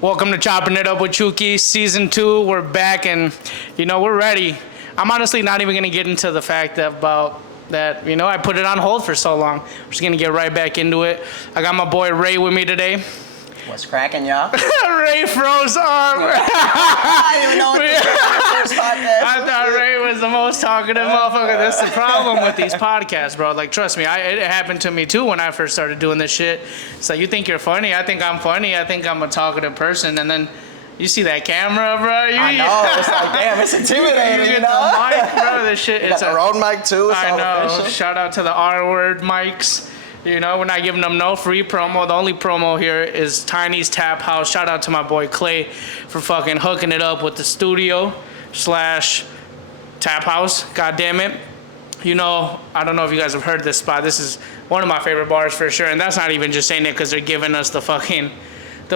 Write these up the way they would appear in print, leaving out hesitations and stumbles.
Welcome to Chopping It Up with Chuky, Season 2. We're back and, we're ready. I'm honestly not even going to get into the fact that I put it on hold for so long. We're just going to get right back into it. I got my boy Ray with me today. What's cracking, y'all? Ray froze arm. I didn't even know what this was first podcast. I thought Ray was the most talkative motherfucker. That's the problem with these podcasts, bro. Like, trust me, it happened to me too when I first started doing this shit. It's like, you think you're funny? I think I'm funny. I think I'm a talkative person. And then you see that camera, bro. I know. It's like, damn, it's intimidating, you know? The mic, bro. This shit. You got the road mic too. It's I know. Official. Shout out to the R-word mics. We're not giving them no free promo. The only promo here is Tiny's Tap House. Shout out to my boy Clay for fucking hooking it up with the studio / tap house. God damn it. I don't know if you guys have heard this spot. This is one of my favorite bars for sure. And that's not even just saying it because they're giving us the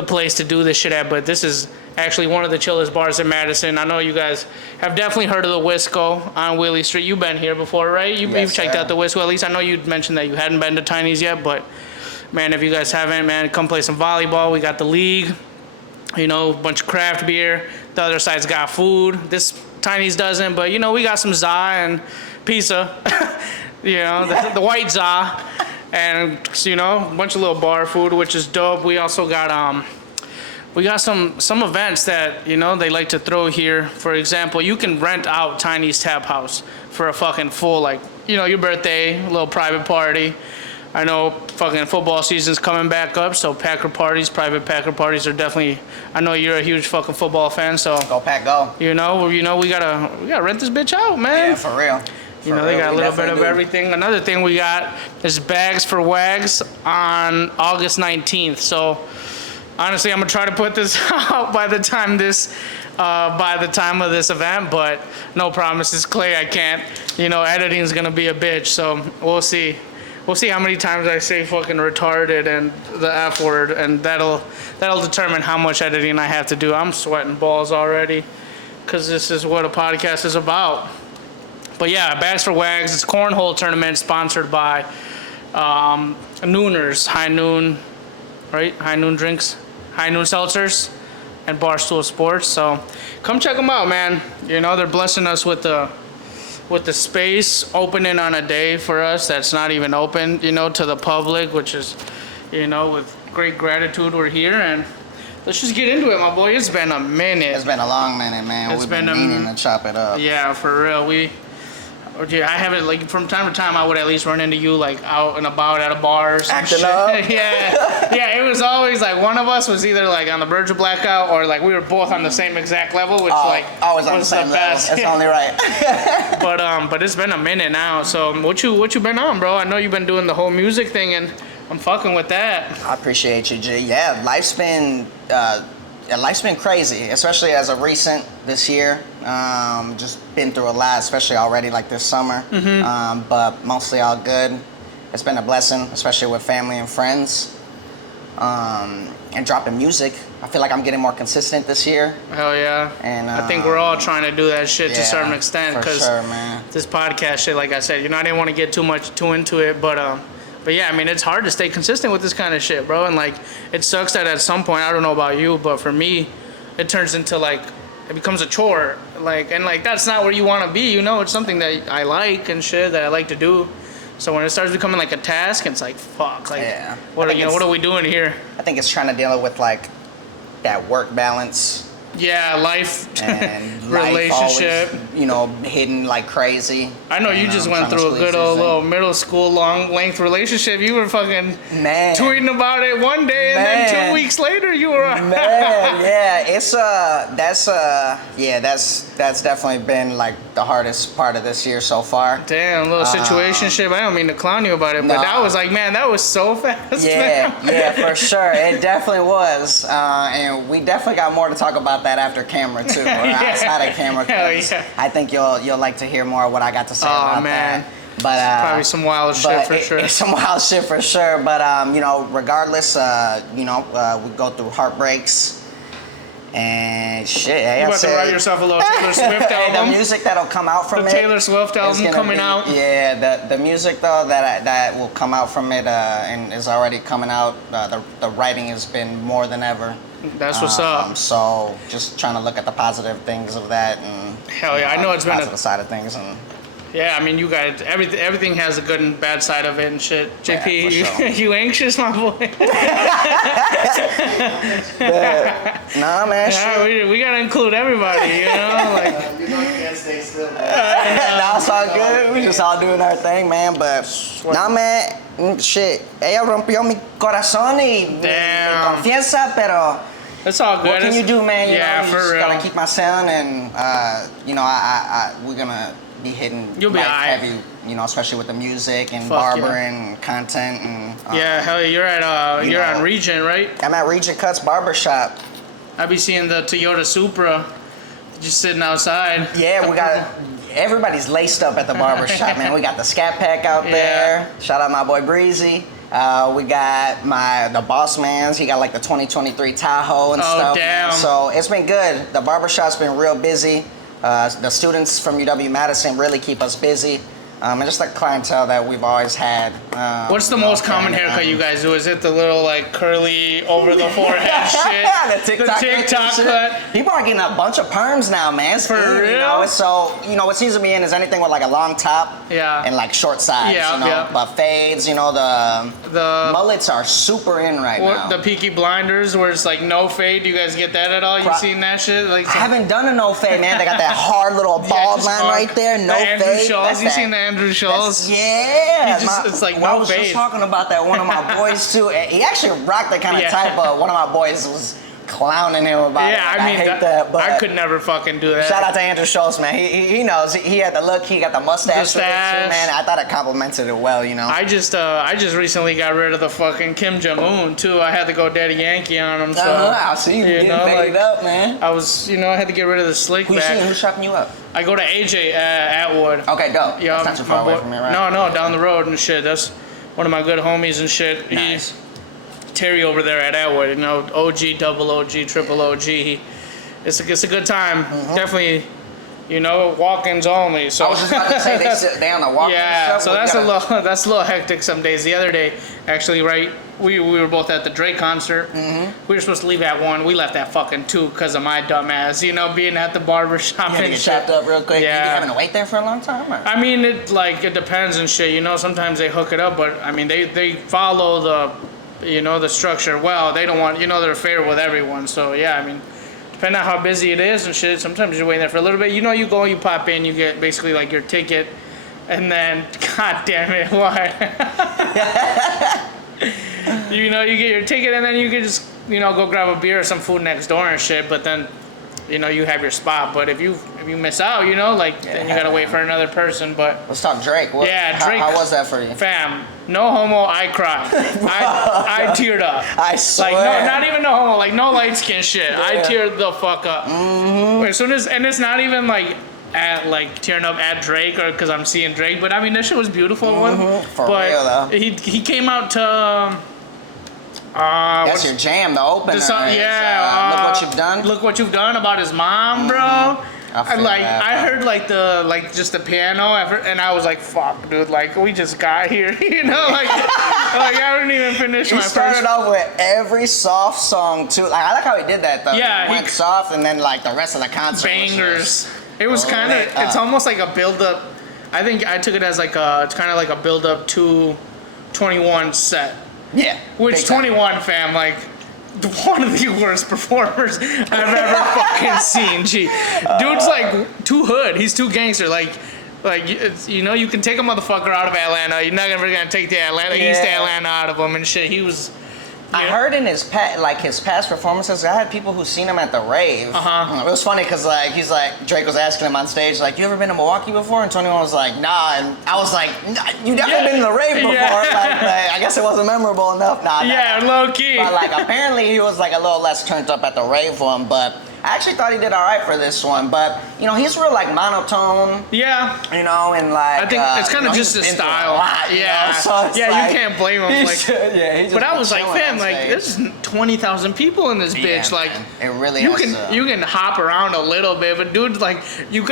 place to do this shit at. But this is actually one of the chillest bars in Madison. I know you guys have definitely heard of the Wisco on Willie Street. You've been here before, right? You've checked out the Wisco. At least I know you mentioned that you hadn't been to Tiny's yet. But, man, if you guys haven't, man, come play some volleyball. We got the league, a bunch of craft beer. The other side's got food. This Tiny's doesn't. But, we got some za and pizza, the white za. And, a bunch of little bar food, which is dope. We also got... We got some events that, they like to throw here. For example, you can rent out Tiny's Tap House for a fucking full, your birthday, a little private party. I know fucking football season's coming back up, so private Packer parties are definitely, I know you're a huge fucking football fan, so. Go Pack, go. We gotta rent this bitch out, man. Yeah, for real. They got a little bit of everything. Another thing we got is Bags for Wags on August 19th, so. Honestly, I'm gonna try to put this out by the time of this event, but no promises. Clay, I can't. Editing's gonna be a bitch, so we'll see. We'll see how many times I say fucking retarded and the F word, and that'll determine how much editing I have to do. I'm sweating balls already, cause this is what a podcast is about. But yeah, Bags for Wags. It's a cornhole tournament sponsored by Nooners, High Noon, right? High Noon Drinks. High Noon Seltzers and Barstool Sports. So come check them out, man. They're blessing us with the space opening on a day for us that's not even open, to the public, which is, with great gratitude we're here. And let's just get into it, my boy. It's been a minute. It's been a long minute, man. We've been meaning to chop it up. Yeah, for real. I haven't, from time to time, I would at least run into you, out and about at a bar or some Acting shit. up? Yeah, it was always, one of us was either, on the verge of blackout or, we were both on the same exact level, which, always on the same level. That's only right. But it's been a minute now, so what you been on, bro? I know you've been doing the whole music thing, and I'm fucking with that. I appreciate you, G. Yeah, life's been crazy, especially as of recent this year. Just been through a lot, especially already this summer. Mm-hmm. But mostly all good. It's been a blessing, especially with family and friends. And dropping music. I feel like I'm getting more consistent this year. Hell yeah. And I think we're all trying to do that shit to a certain extent. For sure, man. This podcast shit, like I said, I didn't want to get too into it, but yeah, it's hard to stay consistent with this kind of shit, bro. And it sucks that at some point, I don't know about you, but for me, it turns into it becomes a chore. And that's not where you want to be, It's something that I like and shit that I like to do. So when it starts becoming a task, it's fuck. Yeah. What are we doing here? I think it's trying to deal with that work balance. Yeah, life and relationship. Life always, hitting like crazy. I know you just went through a good old little middle school long length relationship. You were fucking tweeting about it one day, and then 2 weeks later you were. Yeah, it's that's definitely been the hardest part of this year so far. Damn, little situationship. I don't mean to clown you about it, but that was that was so fast. Yeah, for sure. It definitely was, and we definitely got more to talk about that after camera too, or outside of camera. I think you'll like to hear more of what I got to say about that. But probably some wild shit for sure. Some wild shit for sure. But regardless, we go through heartbreaks. And shit, you about to write yourself a little Taylor Swift album. The music that'll come out from it. The Taylor Swift album coming out. Yeah, the music though that will come out from it and is already coming out. The writing has been more than ever. That's what's up. So just trying to look at the positive things of that and Hell yeah, I know it's been positive side of things and. Yeah, I mean, you guys, everything has a good and bad side of it and shit. JP, Yeah, for sure. you anxious, my boy? Nah, man. Yeah, we gotta include everybody, you know? Like, You know you can't stay still, man. Nah, it's all good. We just all doing our thing, man. But nah, man. Shit. Ella rompió mi corazón y mi Damn. confianza, pero. it's all good. What can you do, man? You Yeah, know, you for just real. gotta keep my sound, and you know, we're gonna be hitting You'll be like alright. heavy, you know, especially with the music and Fuck barber yeah. and content and. Yeah, hell yeah, you're at you you're know. on Regent, right? I'm at Regent Cuts Barbershop. I be seeing the Toyota Supra just sitting outside. Yeah, we got everybody's laced up at the barbershop, man. We got the Scat Pack out there. Shout out my boy Breezy. We got the boss man's. He got like the 2023 Tahoe and stuff. Damn. So it's been good. The barbershop's been real busy. The students from UW Madison really keep us busy. And just the clientele that we've always had. What's the most common haircut you guys do? Is it the little like curly over the forehead shit? The TikTok cut. People are getting a bunch of perms now, man. It's For good, real? You know? So, you know, what seems to me in is anything with like a long top Yeah. and like short sides, Yeah, you know? yeah. But fades, you know, the The mullets are super in right now. the Peaky Blinders where it's like no fade. Do you guys get that at all? You seen that shit? Like I haven't done a no fade, man. They got that hard little bald just line fuck. right there, no The Andrew fade. Schultz. That's You that- seen the Andrew Schultz? Yeah. He just- it's like well, no I was just fade. talking about that one of my boys too. He actually rocked that kind of Yeah. type, but one of my boys was clowning him about it. Yeah, Like, I mean, hate that, but I could never fucking do that. shout out to Andrew Schultz, man. He knows. He had the look. He got the mustache. The with it, too, stash. man. I thought it complimented it well, you know. I just recently got rid of the fucking Kim Jong Un too. I had to go Daddy Yankee on him, so I see you getting know, faded like, up, man. I was, I had to get rid of the slick Who you seeing? back. Who's chopping you up? I go to AJ Atwood. Okay, dope. Yeah, That's not too far my away boy- from me, right? No, down the road and shit. That's one of my good homies and shit. Nice. Terry over there at Atwood, OG, double OG, triple OG. It's a good time. Definitely, walk-ins only. So I was just about to say they on the walk-in yeah, stuff. so that's a little hectic some days. The other day, actually, right, we were both at the Drake concert. We were supposed to leave at 1. We left at fucking 2 because of my dumb ass, being at the barber shop You had to and get shit. chopped up real quick. Yeah. You be having to wait there for a long time, or? I mean, it depends and shit. Sometimes they hook it up, but I mean, they follow the, the structure well. They don't want, they're fair with everyone. So yeah, I mean, depending on how busy it is and shit, sometimes you're waiting there for a little bit. You go, you pop in, you get basically like your ticket, and then, god damn it, why? You get your ticket, and then you can just, go grab a beer or some food next door and shit. But then, you have your spot. But if you miss out, then you gotta wait for another person. But Let's talk Drake. Yeah, Drake. How was that for you? fam, no homo, I cried. I teared up. I swear. Like, no, not even no homo, like no light skin shit. I Yeah. teared the fuck up. As soon as, and it's not even like tearing up at Drake or because I'm seeing Drake, but I mean that shit was beautiful. For but real, though. He came out to That's your jam, the opener. the song, is, yeah. Look What You've Done. Look what you've done about his mom, bro. I feel that, I bro. heard just the piano, and I was like, "Fuck, dude! Like we just got here, like I didn't even finish He my started first." off with every soft song too. Like I like how he did that though. Yeah, he went soft, and then like the rest of the concert was Bangers. It was lit kind of. It's up. almost like a build up. I think I took it as it's kind of like a build up to 21 set. Yeah. Which big time. 21 fam, like, one of the worst performers I've ever fucking seen. Gee, dude's like too hood. He's too gangster. Like you can take a motherfucker out of Atlanta. You're not ever gonna take the East Yeah. Atlanta out of him and shit. He was. I heard in his past performances, I had people who seen him at the rave. It was funny because Drake was asking him on stage like, "You ever been to Milwaukee before?" And 21 was like, "Nah," and I was like, nah, "You definitely been to the rave before." Yeah. Like, I guess it wasn't memorable enough. Nah. Yeah, low key. But like apparently he was like a little less turned up at the rave one, but I actually thought he did all right for this one. But he's real like monotone. Yeah. And like I think it's kind of just his style. Yeah, So it's yeah, like, you can't blame him. Like, he just but I was like, chilling fam, on like stage. there's 20,000 people in this Yeah, bitch. Like, man. It really you has can to- you can hop around a little bit, but dude, like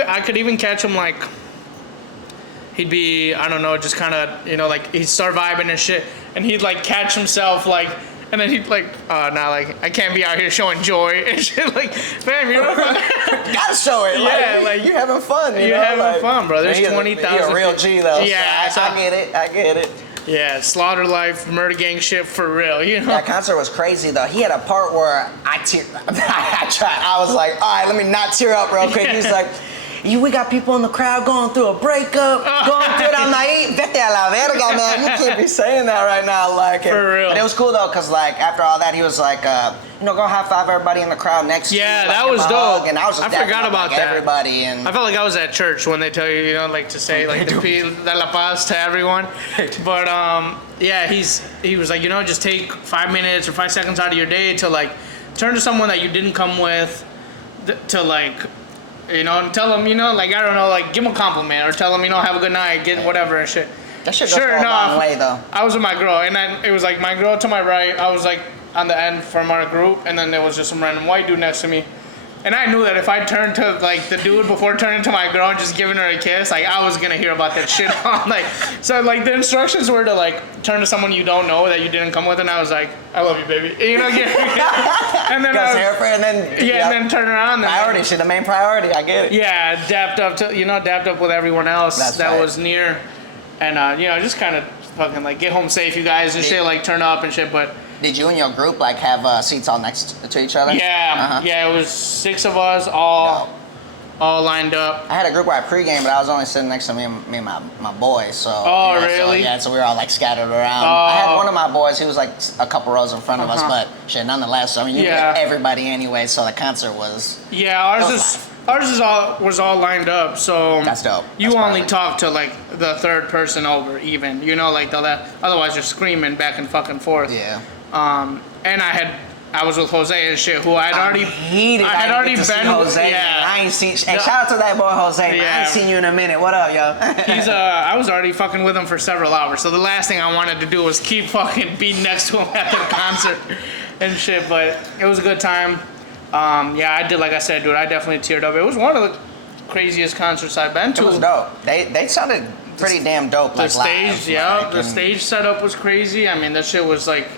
I could even catch him like he'd be, I don't know, just kind of like he'd start vibing and shit, and he'd like catch himself like And then he'd like, nah, like I can't be out here showing joy and shit. Like, fam, you're gotta show it. Yeah, like you having fun. You're having fun, bro. There's 20,000. You're a real G though. Yeah, so I get it. I get it. Yeah, Slaughter Life, Murder Gang shit for real, you know? That concert was crazy though. He had a part where I was like, all right, let me not tear up real quick. He's like, we got people in the crowd going through a breakup, going through it. I'm like, vete a la verga, man. You can't be saying that right now. Like, for real. But it was cool though, cause like after all that, he was like, go high five everybody in the crowd next to you. Yeah, like, that was dope. And I was just forgot about that. Everybody and I felt like I was at church when they tell you, like to say like the de la paz to everyone. But yeah, he was like, just take 5 minutes or 5 seconds out of your day to like turn to someone that you didn't come with, to like, and tell them, like I don't know, like give them a compliment or tell them, have a good night, get whatever and shit. That shit goes a long way though. I was with my girl, and then it was like my girl to my right. I was like on the end from our group, and then there was just some random white dude next to me. And I knew that if I turned to like the dude before turning to my girl and just giving her a kiss, like I was gonna hear about that shit. So like the instructions were to like turn to someone you don't know that you didn't come with, and I was like, I love you, baby. And then and then turn around. Priority, shit, the main priority. I get it. Yeah, dapped up with everyone else that was near, and just kind of fucking like get home safe, you guys, and shit, like turn up and shit, but. Did you and your group like have seats all next to each other? Yeah, yeah. It was 6 of us, all lined up. I had a group where I pregame, but I was only sitting next to me and my boys. So. Oh, really? So we were all like scattered around. I had one of my boys. He was like a couple rows in front of us, but shit, nonetheless. I mean, you get everybody anyway. So the concert was. Yeah, ours was all lined up. So that's dope. You only talk to like the third person over, even. Like that. Otherwise, you're screaming back and fucking forth. Yeah. And I was with Jose and shit, who I had already been. Jose, yeah. I ain't seen. Hey, shout out to that boy Jose. Man. I ain't seen you in a minute. What up, yo? I was already fucking with him for several hours. So the last thing I wanted to do was keep fucking being next to him at the concert and shit. But it was a good time. I did, like I said, dude. I definitely teared up. It was one of the craziest concerts I've been to. It was dope. They sounded pretty damn dope. The stage, the stage setup was crazy. I mean, that shit was like.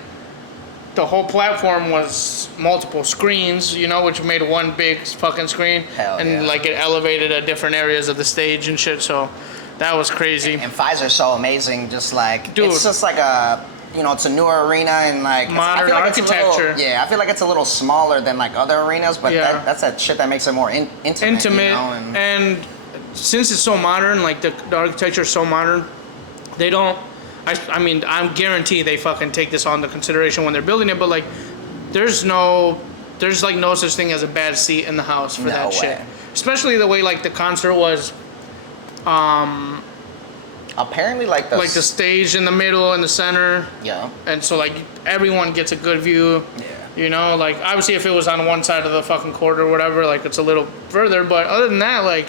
The whole platform was multiple screens, which made one big fucking screen. Like it elevated at different areas of the stage and shit. So that was crazy. And Pfizer's so amazing. Just like, dude, it's just like a, it's a newer arena and like modern architecture. I feel like it's a little smaller than like other arenas, but that's that shit that makes it more intimate. And since it's so modern, like the architecture is so modern, they don't. I mean, I'm guaranteed they fucking take this all into consideration when they're building it, but like, there's like no such thing as a bad seat in the house for that shit. Especially the way like the concert was. Apparently, like the stage in the middle and the center. Yeah. And so like everyone gets a good view. Yeah. Like obviously if it was on one side of the fucking court or whatever, like it's a little further, but other than that, like.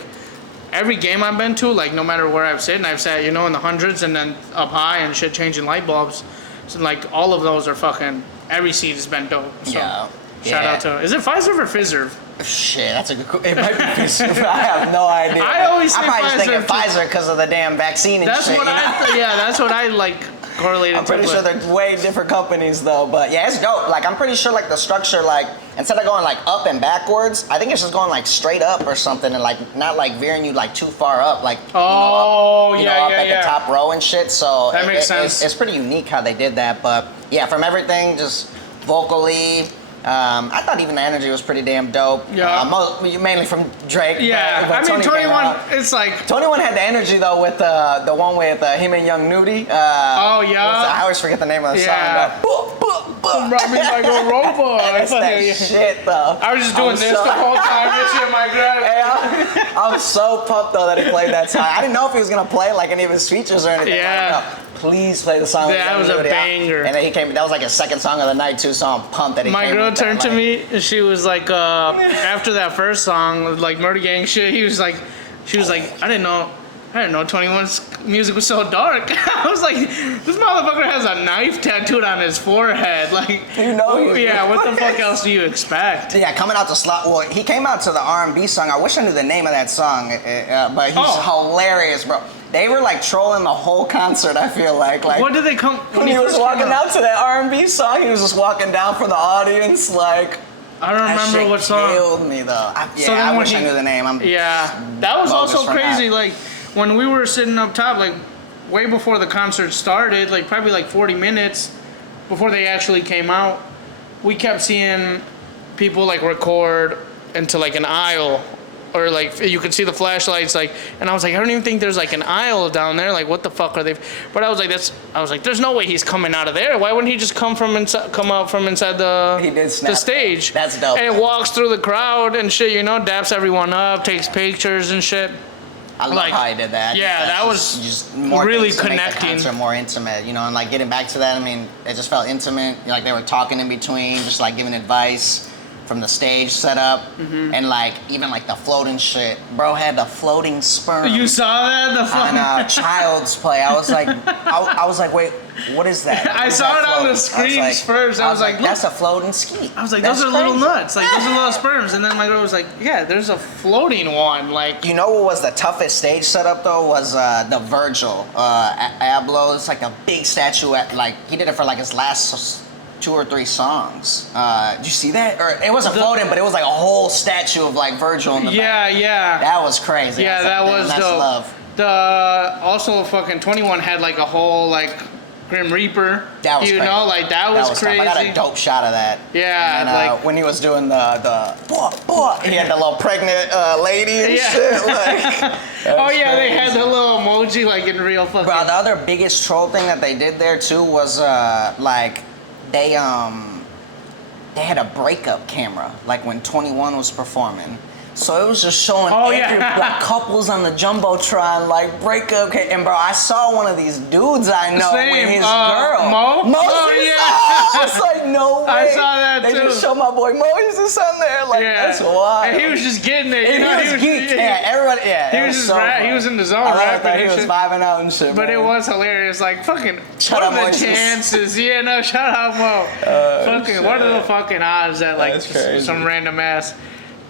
Every game I've been to, like no matter where I've sat, in the hundreds and then up high and shit, changing light bulbs. So like all of those are fucking. Every seat has been dope. So shout out to. Is it Pfizer or Pfizer? Shit, that's a good. It might be Pfizer. I have no idea. I always think I'm probably just thinking Pfizer because of the damn vaccine and that's shit. That's what I like. Correlated. I'm pretty sure they're way different companies though, but yeah, it's dope. Like I'm pretty sure like the structure, like instead of going like up and backwards, I think it's just going like straight up or something, and like not like veering you like too far up, like up at the top row and shit. So that makes sense. It's pretty unique how they did that, but yeah, from everything, just vocally. I thought even the energy was pretty damn dope. Yeah. Mainly from Drake. Yeah. But I mean, 21. It's like 21 had the energy though with the one with him and Young Nudie. I always forget the name of the song. Brought me like a robot. That's that shit though. I was just doing this the whole time. This shit, my god. Hey, I'm so pumped though that he played that song. I didn't know if he was gonna play like any of his features or anything. Yeah. Like, no. Please play the song. That was a banger. And then he came. That was like his second song of the night too. So I'm pumped that he. My girl turned to me and she was like, after that first song, like Murder Gang shit, she was like, I didn't know 21's music was so dark. I was like, this motherfucker has a knife tattooed on his forehead. Like, what the fuck else do you expect? Yeah, coming out to slot. Well, he came out to the R&B song. I wish I knew the name of that song, but he's hilarious, bro. They were like trolling the whole concert. I feel like What did they come when he was first walking came out? out to that R&B song. He was just walking down for the audience like. I don't remember what song. Killed me though. I then wish I knew the name. That was bogus also from crazy. that. Like when we were sitting up top, like way before the concert started, like probably like 40 minutes before they actually came out, we kept seeing people like record into like an aisle, or like you could see the flashlights, like, and I was like, I don't even think there's like an aisle down there. Like, what the fuck are they? But I was like, there's no way he's coming out of there. Why wouldn't he just come out from inside the stage? That's dope. And walks through the crowd and shit, daps everyone up, takes pictures and shit. I love how he did that. Yeah, that was just more really things to make the connecting. concert more intimate, and like getting back to that. I mean, it just felt intimate. Like they were talking in between, just like giving advice from the stage setup, and like even like the floating shit. Bro had the floating sperm. You saw that? On Child's Play. I was like, wait, what is that? I saw it on the screens first. I was like, look. That's a floating skeet. I was like, That's those are little crazy. nuts. Like, those are little sperms. And then my girl was like, yeah, there's a floating one. Like, You know what was the toughest stage setup though? Was the Virgil Abloh. It's like a big statue. Like he did it for like his last 2 or 3 songs. Did you see that? Or it wasn't floating, but it was like a whole statue of like Virgil in the back. yeah. That was crazy. Yeah, I that like, was that's dope. love. Also fucking 21 had like a whole like Grim Reaper. That was crazy. Like that was crazy. Tough. I got a dope shot of that. Yeah, and, like when he was doing he had the little pregnant lady and Yeah. shit. Like, oh yeah, they had the little emoji like in real fucking. Bro, the other biggest troll thing that they did there too was like they had a breakup camera like when 21 was performing. So it was just showing like couples on the jumbotron, like breakup. And bro, I saw one of these dudes I know with his girl. Mo? I was like, no way. I saw that they too. Just showed my boy Mo. He's just on there, like that's wild. And he was just getting it. He was geeked. Yeah, everybody. Yeah, he was just he was in the zone I love rapping. that. He was vibing out and shit. But man. it was hilarious. Like fucking. Shout what out are the Moises. chances? Yeah, no, shout out Mo. Fucking. What are the fucking odds that like some random ass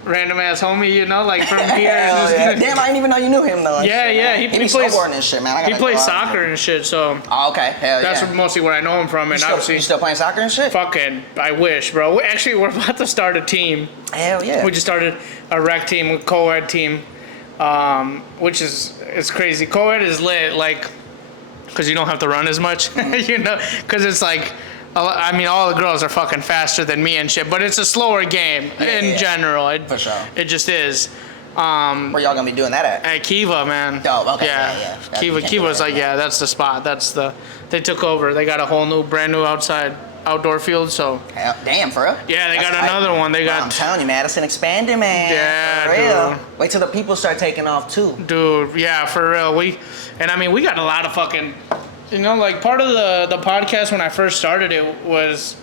homie, like from here. Yeah. Damn, I didn't even know you knew him though. Yeah. He plays snowboarding and shit, man. He plays soccer and shit, so. Oh, okay. Hell that's yeah. mostly where I know him from, and obviously. You still playing soccer and shit? Fucking, I wish, bro. Actually, we're about to start a team. Hell yeah. We just started a rec team, a co-ed team, which it's crazy. Co-ed is lit, like, because you don't have to run as much, because it's like. I mean, all the girls are fucking faster than me and shit, but it's a slower game in general. For sure. It just is. Where y'all gonna be doing that at? At Kiva, man. Oh, okay. Yeah. Yeah. Kiva's like, that's the spot. They took over. They got a whole brand new outdoor field, so. Hell, damn, for real? Yeah, they got another one. They got. I'm telling you, Madison expanding, man. Yeah, for real. dude. Wait till the people start taking off too. Dude, yeah, for real. We got a lot of fucking. Like part of the podcast when I first started it was,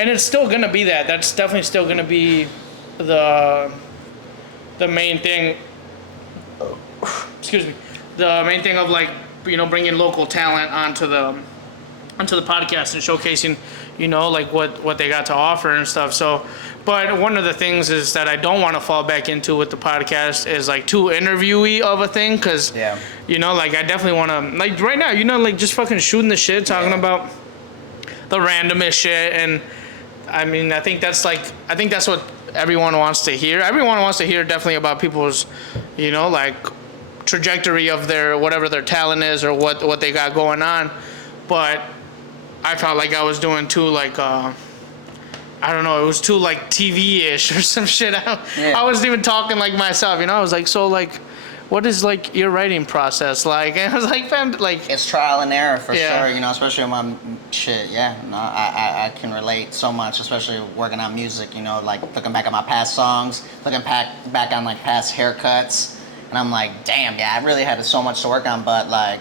and it's still gonna be that. That's definitely still gonna be the main thing. Excuse me, the main thing of like bringing local talent onto the podcast and showcasing like what they got to offer and stuff. So, but one of the things is that I don't want to fall back into with the podcast is like too interviewee of a thing, because like I definitely want to, like right now, like just fucking shooting the shit, talking about the randomest shit. And I mean, I think that's what everyone wants to hear. Everyone wants to hear definitely about people's like trajectory of their whatever their talent is or what they got going on. But I felt like I was doing too like I don't know, it was too like TV-ish or some shit. I wasn't even talking like myself, I was like, so like, what is like your writing process like? And I was like, fam, like it's trial and error for sure, especially with my shit. Yeah, no, I can relate so much, especially working on music. Like looking back at my past songs, looking back on like past haircuts, and I'm like, damn, I really had so much to work on, but like.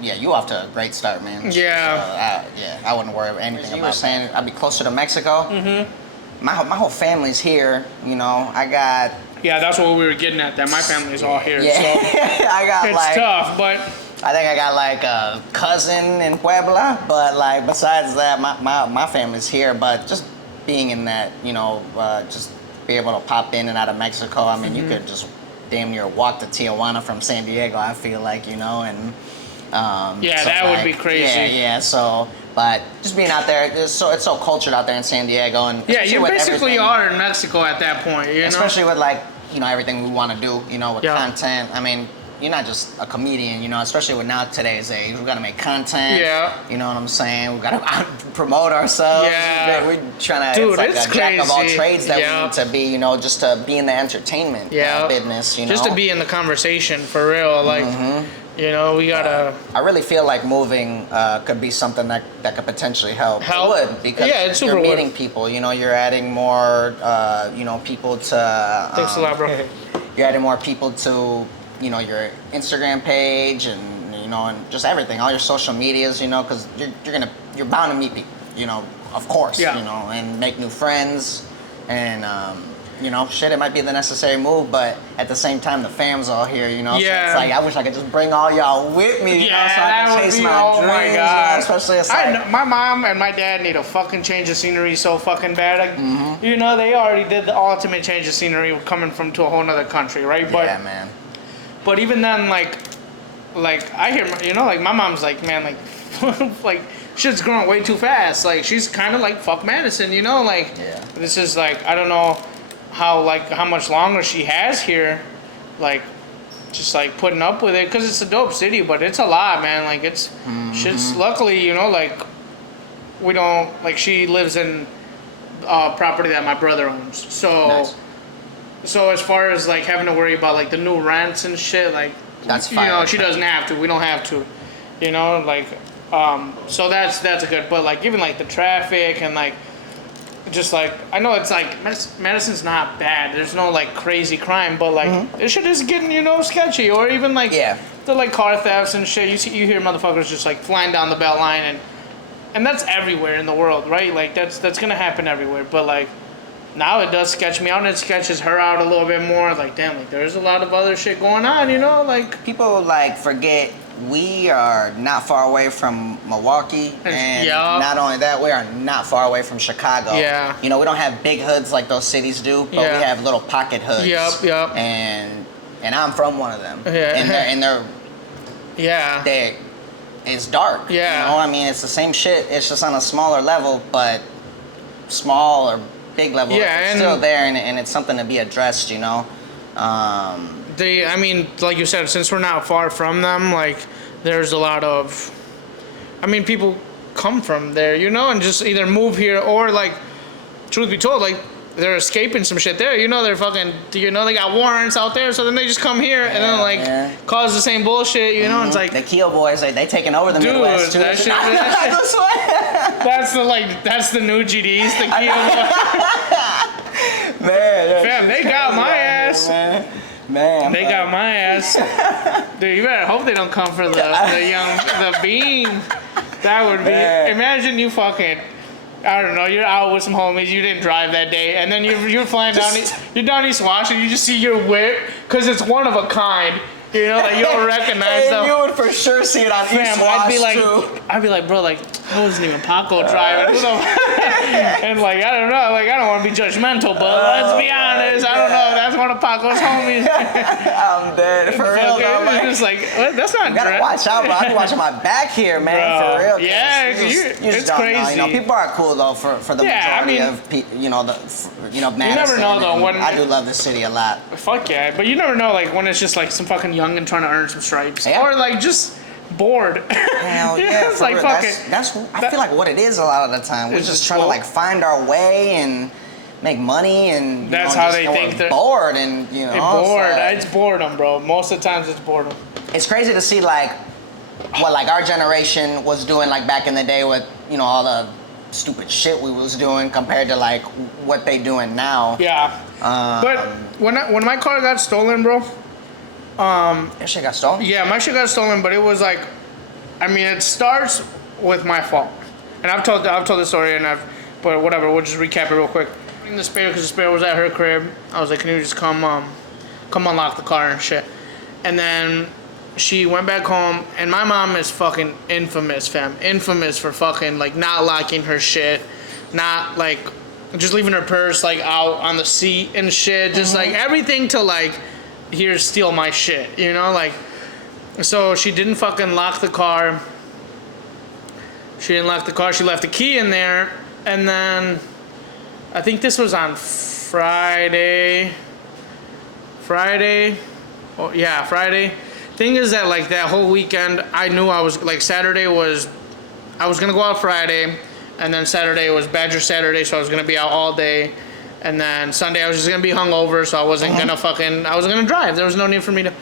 You off to a great start, man. Yeah. So, I wouldn't worry about anything. You were saying I'd be closer to Mexico. Mm-hmm. My whole family's here. I got. Yeah, that's what we were getting at. That my family's all here. Yeah. So I got it's tough, but. I think I got like a cousin in Puebla, but like besides that, my family's here. But just being in that, just be able to pop in and out of Mexico. I mean, you could just damn near walk to Tijuana from San Diego. I feel like, you know, and Yeah, so, that would be crazy. Yeah. So, but just being out there, it's so cultured out there in San Diego, and Yeah, especially you with basically everything- are in Mexico at that point, you know? especially with like, you know, everything we want to do, you know, with Yeah. content. I mean, you're not just a comedian, you know, especially with now today's age. We gotta make content. Yeah. You know what I'm saying? We gotta promote ourselves. Yeah. We're trying to. Dude, it's like it's a jack of all crazy. trades that Yeah. we need to be. You know, just to be in the entertainment business. You know, Just to be in the conversation for real. Like, you know, we gotta. I really feel like moving could be something that could potentially help. Help? It would, because Yeah, it super you're would. meeting people. You know, you're adding more. You know, people to. Thanks a lot, bro. You're adding more people to, you know, your Instagram page, and you know, and just everything, all your social medias, you know, because you're bound to meet people, you know, of course, Yeah. you know, and make new friends, and you know, shit, it might be the necessary move, but at the same time, the fam's all here, you know. Yeah. So it's like I wish I could just bring all y'all with me, you know, so I that can would chase be, my oh dreams, my you know, god. especially it's I like, know, my mom and my dad need a fucking change of scenery so fucking bad. Like, you know, they already did the ultimate change of scenery coming from to a whole nother country, right? But yeah, man. but even then, like I hear, you know, like my mom's like, man, like like shit's growing way too fast. Like she's kind of like fuck Madison, you know, like Yeah. this is like I don't know how much longer she has here, like just like putting up with it because it's a dope city, but it's a lot, man. Like it's shit's luckily, you know, like we don't like she lives in property that my brother owns, so. Nice. So as far as like having to worry about like the new rents and shit, like That's you fine. know, she doesn't have to. We don't have to. You know, like so that's a good. But like even like the traffic and like just like I know it's like Madison's not bad. There's no like crazy crime, but like this shit is getting, you know, sketchy. Or even like the like car thefts and shit. You hear motherfuckers just like flying down the belt line and that's everywhere in the world, right? Like that's gonna happen everywhere. But like now it does sketch me out, and it sketches her out a little bit more. Like, damn, like there's a lot of other shit going on, you know? Like People like forget we are not far away from Milwaukee, and Yup. not only that, we are not far away from Chicago. Yeah. You know, we don't have big hoods like those cities do, but Yeah. we have little pocket hoods. Yup. And I'm from one of them. Yeah. And they're it's dark. Yeah. You know, I mean, it's the same shit. It's just on a smaller level, but small or big level, Yeah, it's and- still there, and it's something to be addressed. You know. I mean, like you said, since we're not far from them, like there's a lot of, I mean, people come from there, you know, and just either move here or like, truth be told, like they're escaping some shit there, you know, they're fucking, you know, they got warrants out there, so then they just come here and then like cause the same bullshit, you know, it's like, the Keo boys, they taking over the dude, Midwest too. that shit, that's the new GDs, the Kia Man, Fam, they got my ass. Man, They got my ass. Dude, you better hope they don't come for the bean. That would be. Man. Imagine you fucking. I don't know. You're out with some homies. You didn't drive that day, and then you're flying down. You're down East Washington. You just see your whip because it's one of a kind. You know, like you don't recognize Hey, them. you would for sure see it on Fam, East Wash I'd be like, bro, like I wasn't even Paco driving, and like I don't know, like I don't want to be judgmental, but let's be honest, I don't know, that's one of Paco's homies. I'm dead for real. Okay, Though, like, it's just like what? That's not. you gotta watch out, bro. I be watching my back here, man, Bro. for real. 'Cause Yeah, you just it's don't know. crazy. You know, people are cool though for the Yeah, I majority mean- of people. You know, Madison. never know, though, and when- I do love this city a lot. Fuck yeah, but you never know, like when it's just like some fucking youngin trying to earn some stripes, Yeah. or like just bored. Hell You know, yeah, it's for like real. fuck it. That's I feel like what it is a lot of the time. We're It's just just trying to woke. like find our way and make money, and you That's know, how just, they and think we're they're- bored, and you know, It's bored. like- It's boredom, bro. Most of the times it's boredom. it's crazy to see like what like our generation was doing like back in the day with, you know, all the stupid shit we was doing compared to like what they doing now. Yeah. But when my car got stolen, bro. That shit got stolen. Yeah, my shit got stolen, but it was like, I mean, it starts with my fault, and I've told the story, but whatever. We'll just recap it real quick. Bring the spare because the spare was at her crib. I was like, can you just come unlock the car and shit, and then she went back home, and my mom is fucking infamous, fam, infamous for fucking like not locking her shit, not like just leaving her purse like out on the seat and shit, just like everything to like here, steal my shit, you know, like. So she didn't fucking lock the car. She didn't lock the car. She left the key in there, and then I think this was on Friday. Oh yeah, Friday. Thing is that like that whole weekend, I knew I was like I was gonna go out Friday, and then Saturday was Badger Saturday, so I was gonna be out all day, and then Sunday I was just gonna be hungover, so I wasn't gonna I was gonna drive. There was no need for me to.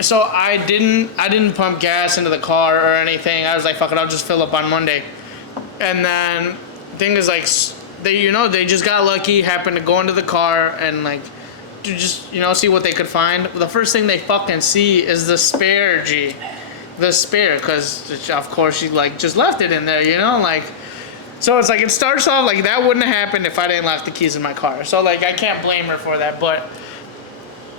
So I didn't pump gas into the car or anything. I was like, fuck it, I'll just fill up on Monday. And then thing is like they just got lucky, happened to go into the car and like to just see what they could find. The first thing they fucking see is the spare, the spare, because of course she like just left it in there, like. So it's like it starts off like that wouldn't have happened if I didn't lock the keys in my car. So like I can't blame her for that, but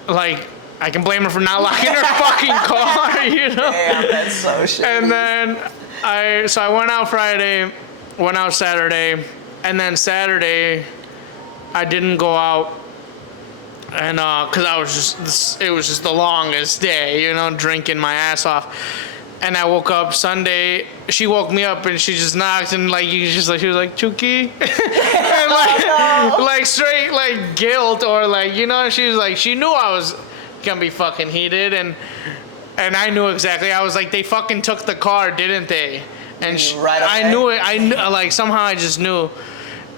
like. I can blame her for not locking her fucking car, Damn, that's so shit. And then I went out Friday, went out Saturday, and then Saturday I didn't go out, and cause it was just the longest day, drinking my ass off. And I woke up Sunday. She woke me up and she just knocked and like she was like Chuky, and like straight like guilt or like she was like she knew I was gonna be fucking heated and I knew exactly. I was like, they fucking took the car, didn't they? And I knew it. I knew, like somehow I just knew.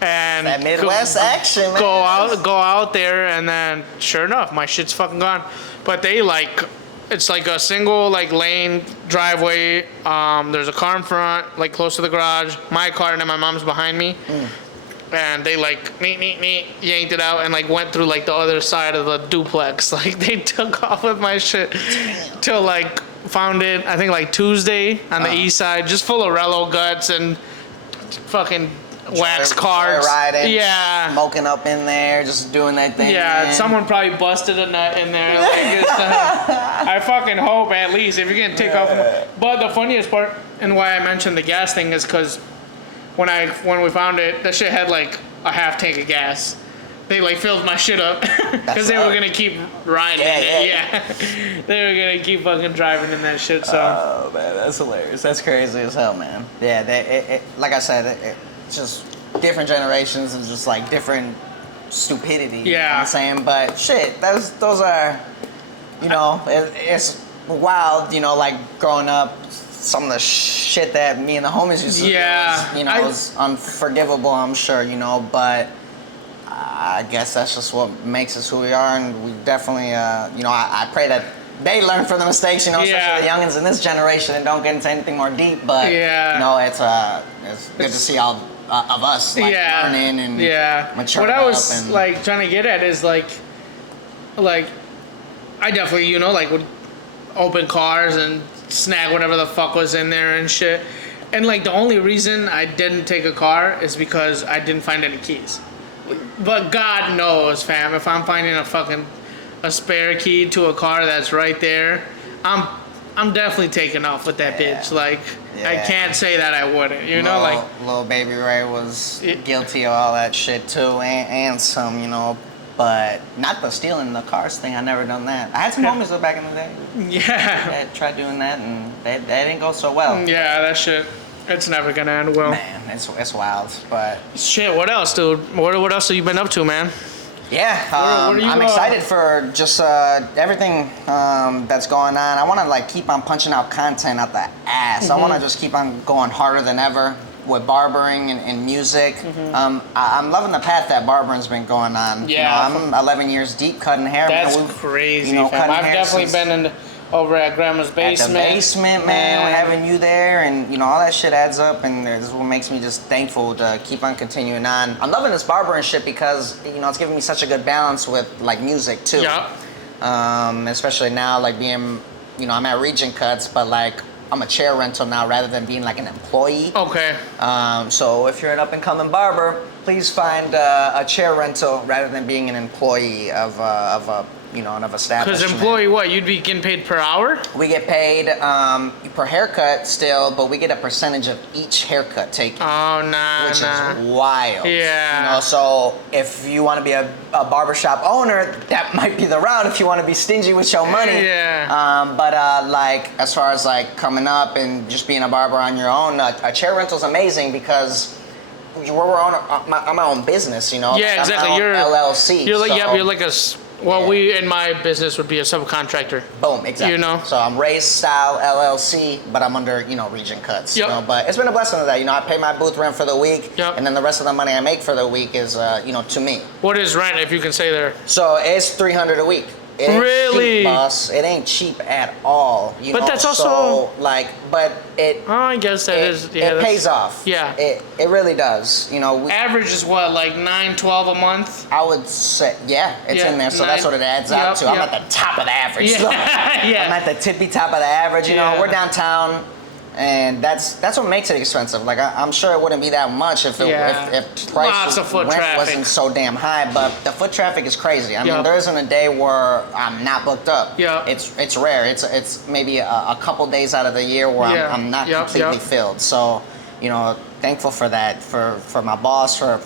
And that Midwest action, man. Go out there, and then sure enough, my shit's fucking gone. But they like, it's like a single like lane driveway. There's a car in front, like close to the garage. My car, and then my mom's behind me. And they like yanked it out and like went through like the other side of the duplex. Like they took off with my shit till like found it I think like Tuesday on the east side, just full of Rello guts and fucking wax cards. Riding, yeah, smoking up in there, just doing that thing. Yeah, man. Someone probably busted a nut in there. Like, I fucking hope at least if you're gonna take off. But the funniest part and why I mentioned the gas thing is because. When we found it, that shit had like a half tank of gas. They like filled my shit up because they were gonna keep riding in it. Yeah, they were gonna keep fucking driving in that shit. So. Oh man, that's hilarious. That's crazy as hell, man. Yeah, like I said, it's just different generations and just like different stupidity. Yeah, you know what I'm saying, but shit, those are, it's wild. Like growing up. Some of the shit that me and the homies used to do was unforgivable, I'm sure, but I guess that's just what makes us who we are, and we definitely, I pray that they learn from the mistakes, especially the youngins in this generation, and don't get into anything more deep, but, it's good to see all of us, like, learning and maturing. What I was, like, trying to get at is, like, I definitely, like, would open cars and snag whatever the fuck was in there and shit. And like the only reason I didn't take a car is because I didn't find any keys. But God knows, fam, if I'm finding a spare key to a car that's right there, I'm definitely taking off with that bitch. Like I can't say that I wouldn't, like little baby Ray was guilty of all that shit too, and some, but not the stealing the cars thing. I never done that. I had some homies back in the day. Yeah. That tried doing that and that didn't go so well. Yeah, that shit. It's never gonna end well. Man, it's wild. But shit, what else, dude? What else have you been up to, man? Yeah, I'm excited for just everything that's going on. I want to like keep on punching out content out the ass. I want to just keep on going harder than ever. With barbering and music. I'm loving the path that barbering's been going on. Yeah. I'm 11 years deep cutting hair. That's crazy, I've definitely been over at Grandma's basement. At the basement, man. Having you there and, all that shit adds up, and this is what makes me just thankful to keep on continuing on. I'm loving this barbering shit because, it's giving me such a good balance with, like, music, too. Yeah. Especially now, like, being, I'm at Regent Cuts, but, like, I'm a chair rental now rather than being like an employee. Okay. So if you're an up-and-coming barber, please find a chair rental rather than being an employee of a enough established. Because employee, what? You'd be getting paid per hour? We get paid per haircut still, but we get a percentage of each haircut taken. Oh, nah, Which nah. is wild. Yeah. So if you want to be a barbershop owner, that might be the route if you want to be stingy with your money. Yeah. But like as far as like coming up and just being a barber on your own, a chair rental's amazing because I'm my own business, Yeah, Like, exactly. I'm my own LLC. You're like, so, you're like we in my business would be a subcontractor. Boom, exactly. So I'm Ray's Style LLC, but I'm under, Regent Cuts. Yep. But it's been a blessing of that. I pay my booth rent for the week, Yep. and then the rest of the money I make for the week is, to me. What is rent, if you can say there? So it's $300 a week. It ain't Really? cheap, boss. It ain't cheap at all. But that's also so, but it. Oh, I guess that is. Yeah, it pays off. Yeah. It really does. Average is what, like 9-12 a month? I would say, it's in there, so that's what it adds up to. I'm at the top of the average. Yeah. So Yeah. I'm at the tippy top of the average. Yeah. We're downtown, and that's what makes it expensive. Like I'm sure it wouldn't be that much if Lots price of foot rent traffic. wasn't so damn high. But the foot traffic is crazy. I mean, Yep. there isn't a day where I'm not booked up. Yep. It's rare. It's maybe a couple days out of the year where I'm not completely filled. So, thankful for that, for my boss, for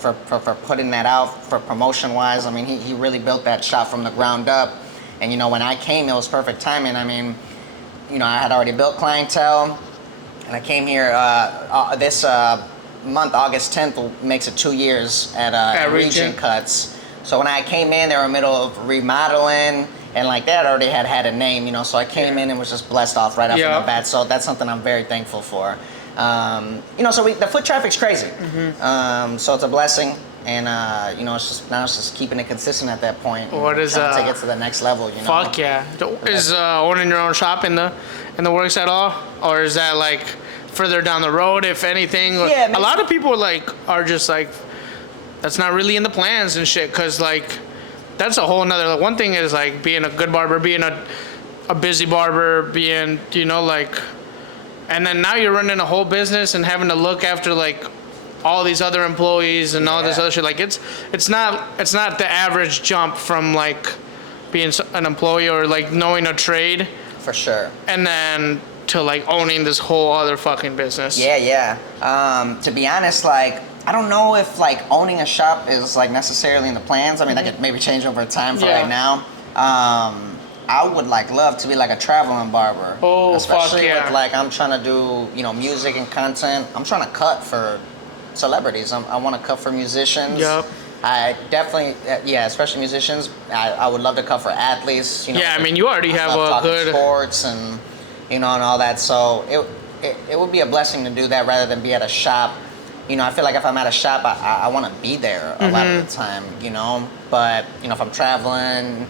putting that out, for promotion wise. I mean, he really built that shop from the ground up. And when I came, it was perfect timing. I mean, I had already built clientele, and I came here this month, August 10th, makes it 2 years at Regent Cuts. So when I came in, they were in the middle of remodeling, and like that already had a name, so I came in and was just blessed off right off the bat. So that's something I'm very thankful for. So the foot traffic's crazy. So it's a blessing, and it's just keeping it consistent at that point. What is trying to take it to the next level? Fuck yeah! Is owning your own shop in the works at all, or is that like further down the road, if anything? Yeah, a lot of people are just like, that's not really in the plans and shit, cause like that's a whole nother. One thing is like being a good barber, being a busy barber, being and then now you're running a whole business and having to look after like all these other employees and all this other shit. Like it's not the average jump from like being an employee or like knowing a trade. For sure. And then to like owning this whole other fucking business. Yeah. To be honest, like I don't know if like owning a shop is like necessarily in the plans. I mean, that could maybe change over time. For right now, I would love to be like a traveling barber. Oh, especially fuck yeah. with like I'm trying to do music and content. I'm trying to cut for celebrities. I want to cut for musicians. Yep. I definitely, especially musicians. I would love to cut for athletes. I mean, you already have a good sports and and all that. So it would be a blessing to do that rather than be at a shop. I feel like if I'm at a shop, I want to be there a lot of the time. But if I'm traveling,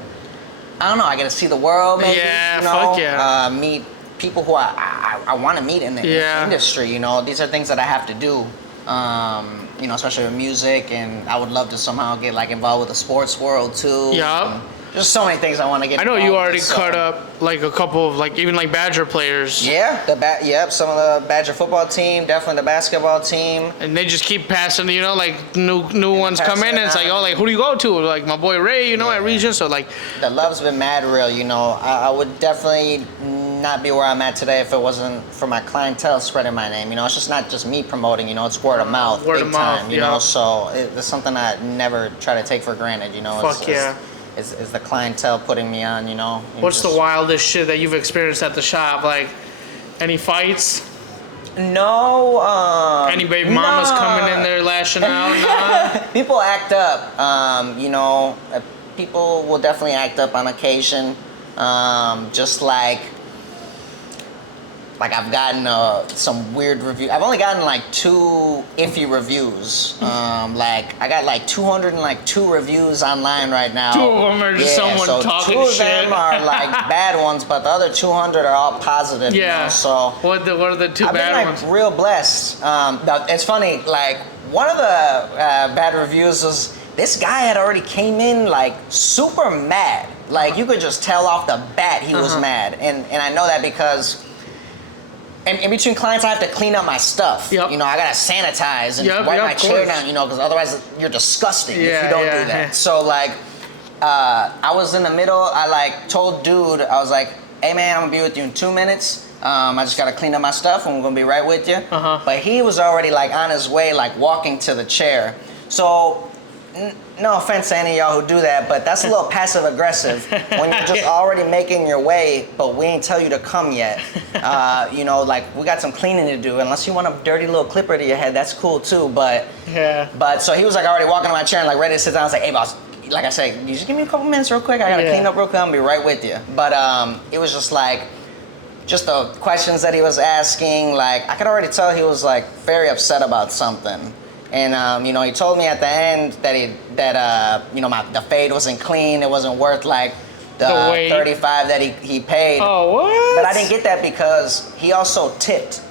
I don't know. I get to see the world. Maybe, Yeah, fuck yeah. Meet people who I want to meet in the industry. These are things that I have to do. Especially with music, and I would love to somehow get involved with the sports world too. Yup. Just so many things I want to get. I know you already with, cut up like a couple of even Badger players. Yeah, some of the Badger football team, definitely the basketball team. And they just keep passing, new ones come in, and it's like, who do you go to? Like my boy Ray, at Regent. So the love's been mad real. I would definitely not be where I'm at today if it wasn't for my clientele spreading my name. It's just not just me promoting. It's word of mouth, big time. So it's something I never try to take for granted. Fuck yeah. Is the clientele putting me on, What's the wildest shit that you've experienced at the shop? Like, any fights? No. Any baby mamas coming in there lashing out? People act up. People will definitely act up on occasion. Just like I've gotten some weird reviews. I've only gotten 2 iffy reviews. I got 202 reviews online right now. 2 of them are just someone talking shit. 2 of them are bad ones, but the other 200 are all positive. Yeah. So what are the 2 I've bad been ones? real blessed. It's funny. One of the bad reviews was this guy had already came in super mad. You could just tell off the bat he was mad, and I know that because. In between clients, I have to clean up my stuff. Yep. I gotta sanitize and wipe my chair down. Because otherwise you're disgusting if you don't do that. So I was in the middle. I like told dude, I was like, hey man, I'm gonna be with you in 2 minutes. I just gotta clean up my stuff and we're gonna be right with you. But he was already like on his way, like walking to the chair. So, no offense to any of y'all who do that, but that's a little passive aggressive when you're just already making your way, but we ain't tell you to come yet. You know, like we got some cleaning to do. Unless you want a dirty little clipper to your head, that's cool too. But so he was like already walking to my chair and like ready to sit down. I was like, hey boss, like I said, you just give me a couple minutes real quick. I gotta clean up real quick. I'm gonna be right with you. But it was just like, just the questions that he was asking. Like I could already tell he was like very upset about something. And you know, he told me at the end that you know, the fade wasn't clean. It wasn't worth like the $35 that he paid. Oh, what? But I didn't get that because he also tipped.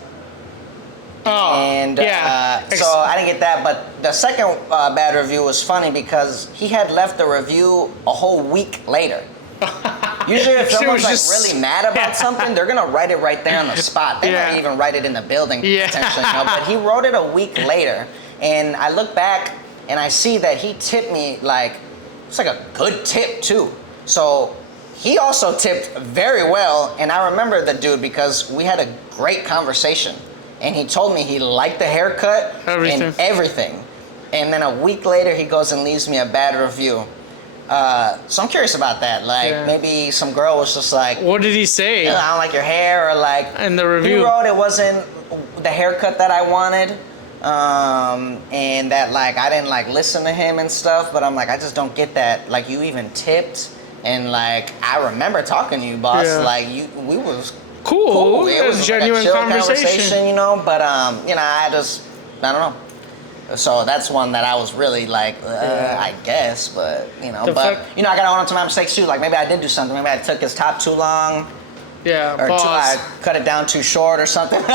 Oh, and yeah. So I didn't get that. But the second bad review was funny because he had left the review a whole week later. Usually if someone's like really mad about something, they're gonna write it right there on the spot. They might even write it in the building potentially, you know, but he wrote it a week later. And I look back and I see that he tipped me like, it's like a good tip too. So he also tipped very well. And I remember the dude because we had a great conversation. And he told me he liked the haircut and everything. And then a week later he goes and leaves me a bad review. So I'm curious about that. Like maybe some girl was just like, what did he say? I don't like your hair, or like in the review. He wrote it wasn't the haircut that I wanted. And that like I didn't like listen to him and stuff, but I'm like, I just don't get that. Like you even tipped, and like I remember talking to you, boss. Like we was cool. It was genuine like a chill conversation, you know. But you know, I don't know. So that's one that I was really like, I guess, but you know, you know, I gotta own up to my mistakes too. Like maybe I did do something. Maybe I took his top too long. Yeah, or I cut it down too short or something. You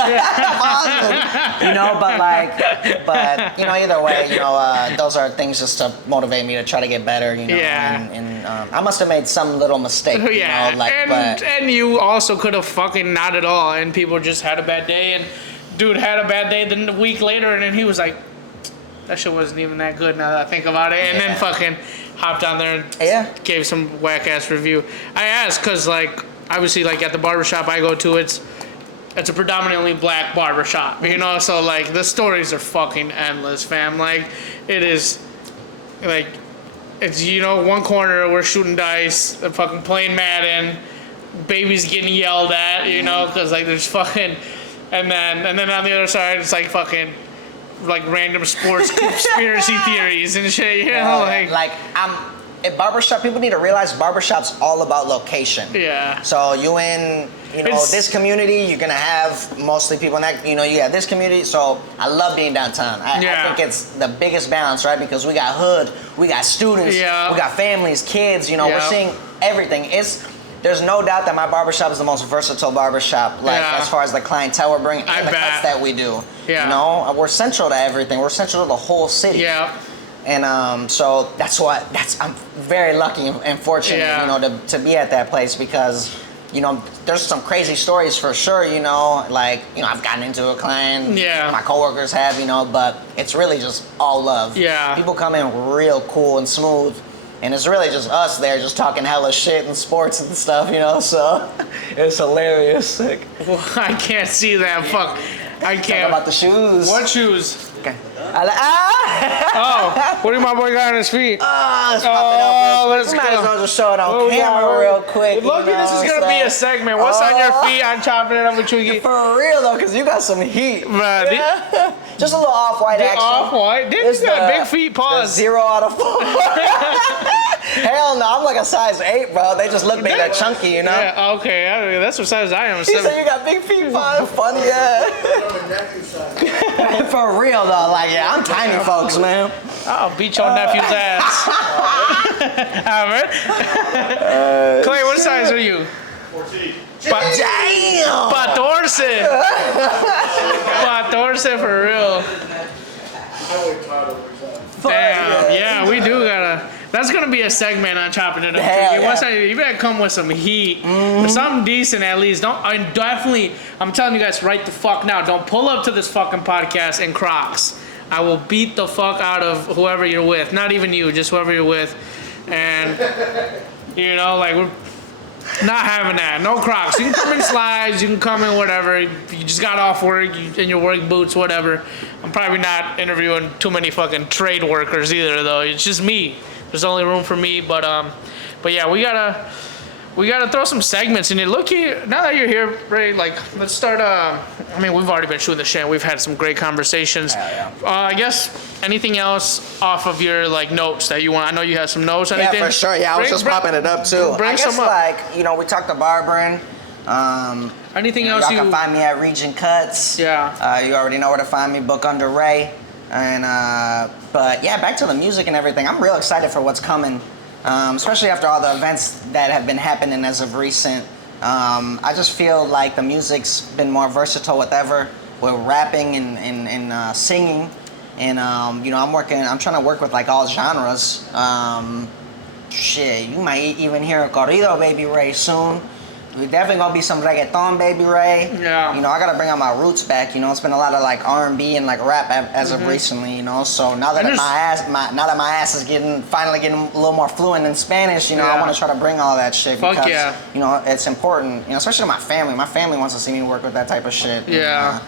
know, but you know, either way, you know, those are things just to motivate me to try to get better. You know, and I must have made some little mistake. You know, like, and you also could have fucking not at all, and people just had a bad day, and dude had a bad day. Then a week later, and then he was like, that shit wasn't even that good now that I think about it, and then fucking hopped on there and gave some whack ass review. I asked because like. Obviously, like at the barbershop I go to, it's a predominantly black barbershop, you know? So, like, the stories are fucking endless, fam. Like, it is, like, it's, you know, one corner we're shooting dice, they're fucking playing Madden, babies getting yelled at, you know? Because, like, there's fucking, and then on the other side, it's, like, fucking, like, random sports conspiracy theories and shit, you know? At barbershop, people need to realize barbershop's all about location. Yeah. So you in, you know, this community, you're gonna have mostly people in that, you know, you have this community. So I love being downtown. I think it's the biggest balance, right? Because we got hood, we got students, we got families, kids, you know, we're seeing everything. There's no doubt that my barbershop is the most versatile barbershop, like as far as the clientele we're bringing and the cuts that we do. You know, we're central to everything. We're central to the whole city. Yeah. And so I'm very lucky and fortunate, you know, to be at that place because, you know, there's some crazy stories for sure, you know, like, you know, I've gotten into a client, my coworkers have, you know, but it's really just all love. Yeah. People come in real cool and smooth, and it's really just us there just talking hella shit and sports and stuff, you know, so it's hilarious. Well, I can't see that. Fuck. I can't. Talk about the shoes. What shoes? Okay. Oh, what did my boy got on his feet? Let's pop it up real quick. Let's Might as well just show it on camera real quick. Look, this is gonna be a segment. What's on your feet? I'm chopping it up with Chuky. For real though, cause you got some heat. Just a little off-white action. Off-white? Then you got big feet. Pause. 0 out of 4. Hell no, I'm like a size 8, bro. They just look big and chunky, you know? Yeah, okay. That's what size I am. He said you got big feet, funny, For real though, like, yeah, I'm tiny folks, man. I'll beat your nephew's ass. Alright. Clay, what size are you? 14. Damn! 14 for real. Damn, yeah, we do gotta. That's gonna be a segment on chopping it up. You better come with some heat, or something decent at least. I'm telling you guys right the fuck now. Don't pull up to this fucking podcast in Crocs. I will beat the fuck out of whoever you're with. Not even you, just whoever you're with. and you know, like we're not having that. No Crocs. You can come in slides. You can come in whatever. You just got off work in your work boots, whatever. I'm probably not interviewing too many fucking trade workers either, though. It's just me. There's only room for me, but yeah, we gotta throw some segments in it. Look here, now that you're here, Ray, like let's start. I mean, we've already been shooting the shit. We've had some great conversations. Yeah. I guess anything else off of your like notes that you want? I know you had some notes. Anything? Yeah, for sure. Yeah, I was just popping it up too. Bring I guess some up. like we talked to barbering. Anything y'all else can find me at Region Cuts. Yeah. You already know where to find me. Book under Ray. And but yeah, back to the music and everything. I'm real excited for what's coming, especially after all the events that have been happening as of recent. I just feel like the music's been more versatile with ever. With rapping and singing, and I'm trying to work with like all genres. Shit, you might even hear a corrido, Baby Ray, soon. We definitely gonna be some reggaeton, Baby Ray. Yeah. I gotta bring out my roots back. It's been a lot of like R&B and like rap as of recently. So now that my ass is finally getting a little more fluent in Spanish, I want to try to bring all that shit Fuck because yeah. It's important. Especially to my family. My family wants to see me work with that type of shit. Yeah.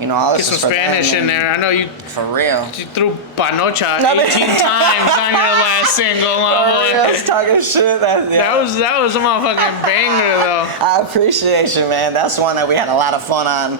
All Get this some is for Spanish them, in there. I know you. For real. You threw Panocha 18 times on your last single, my boy. I was talking shit. That was a motherfucking banger, though. I appreciate you, man. That's one that we had a lot of fun on.